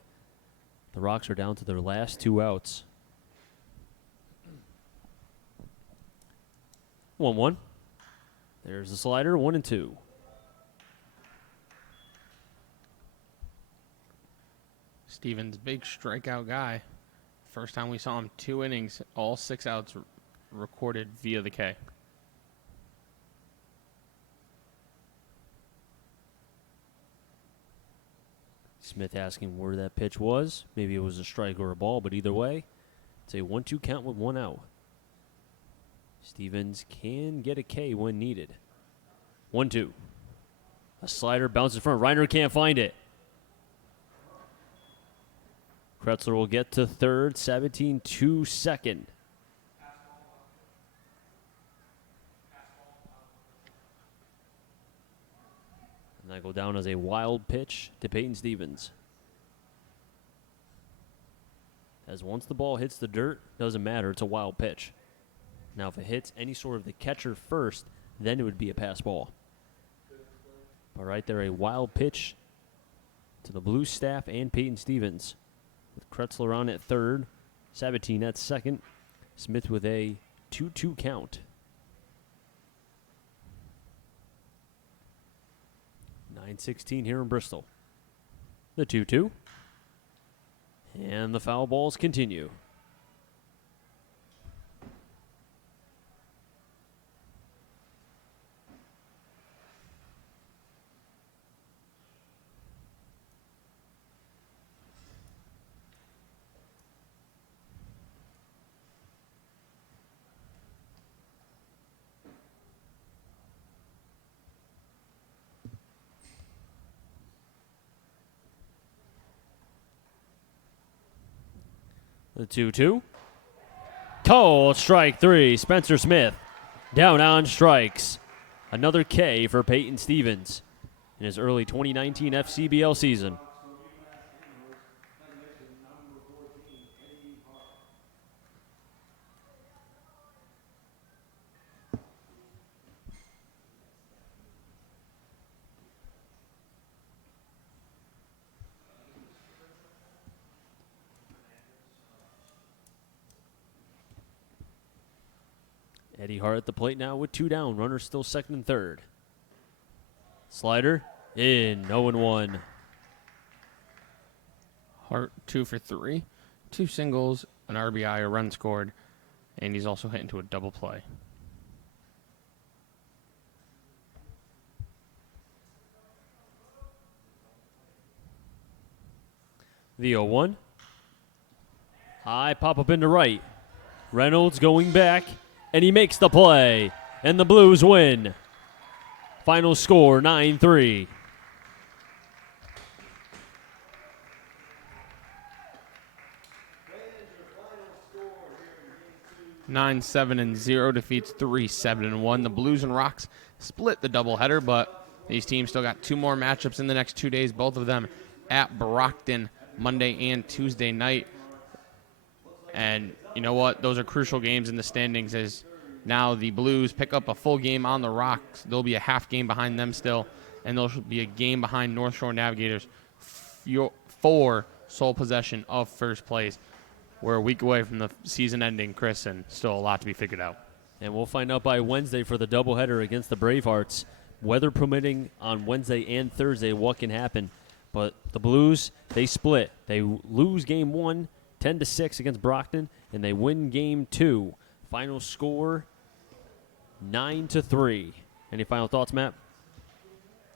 the Rocks are down to their last 2 outs. 1-1. There's the slider. 1-2. Stevens, big strikeout guy. First time we saw him, 2 innings, all 6 outs recorded via the K. Smith asking where that pitch was. Maybe it was a strike or a ball, but either way, it's a 1-2 count with 1 out. Stevens can get a K when needed. 1-2. A slider bounces in front. Reiner can't find it. Kretzler will get to third, 17-2 second. And that go down as a wild pitch to Payton Stevens. As once the ball hits the dirt, doesn't matter, it's a wild pitch. Now if it hits any sort of the catcher first, then it would be a pass ball. But right there, a wild pitch to the Blues staff and Payton Stevens. With Kretzler on at third, Sabatine at second, Smith with a 2-2 count. 9:16 here in Bristol. The 2-2. And the foul balls continue. The 2-2. Called strike 3. Spencer Smith down on strikes. Another K for Payton Stevens in his early 2019 FCBL season. Eddie Hart at the plate now with 2 down. Runner still second and third. Slider in, 0-1. Hart 2 for 3. 2 singles, an RBI, a run scored, and he's also hit into a double play. The 0-1. High pop up into right. Reynolds going back, and he makes the play. And the Blues win. Final score, 9-3. 9-7-0 defeats 3-7-1. The Blues and Rocks split the doubleheader, but these teams still got 2 more matchups in the next 2 days, both of them at Brockton Monday and Tuesday night. And you know what? Those are crucial games in the standings as now the Blues pick up a full game on the Rocks. There'll be a half game behind them still, and there'll be a game behind North Shore Navigators for sole possession of first place. We're a week away from the season ending, Chris, and still a lot to be figured out. And we'll find out by Wednesday for the doubleheader against the Bravehearts. Weather permitting on Wednesday and Thursday, what can happen. But the Blues, they split. They lose game 1, 10-6 against Brockton, and they win game 2. Final score, 9-3. Any final thoughts, Matt?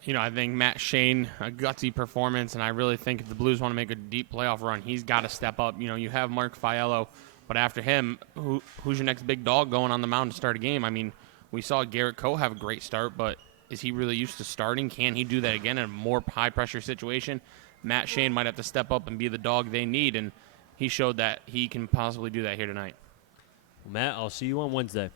You know, I think Matt Shane, a gutsy performance, and I really think if the Blues want to make a deep playoff run, he's got to step up. You know, you have Mark Fiello, But after him, who's your next big dog going on the mound to start a game? I mean, we saw Garrett Coe have a great start, but is he really used to starting? Can he do that again in a more high-pressure situation? Matt Shane might have to step up and be the dog they need, and he showed that he can possibly do that here tonight. Well, Matt, I'll see you on Wednesday.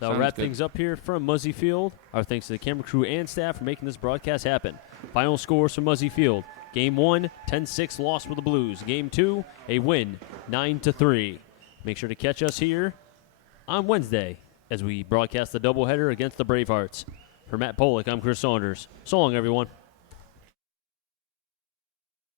That'll Sounds wrap good. things up here from Muzzy Field. Our thanks to the camera crew and staff for making this broadcast happen. Final scores from Muzzy Field. Game 1, 10-6 loss for the Blues. Game 2, a win, 9-3. Make sure to catch us here on Wednesday as we broadcast the doubleheader against the Bravehearts. For Matt Polick, I'm Chris Saunders. So long, everyone.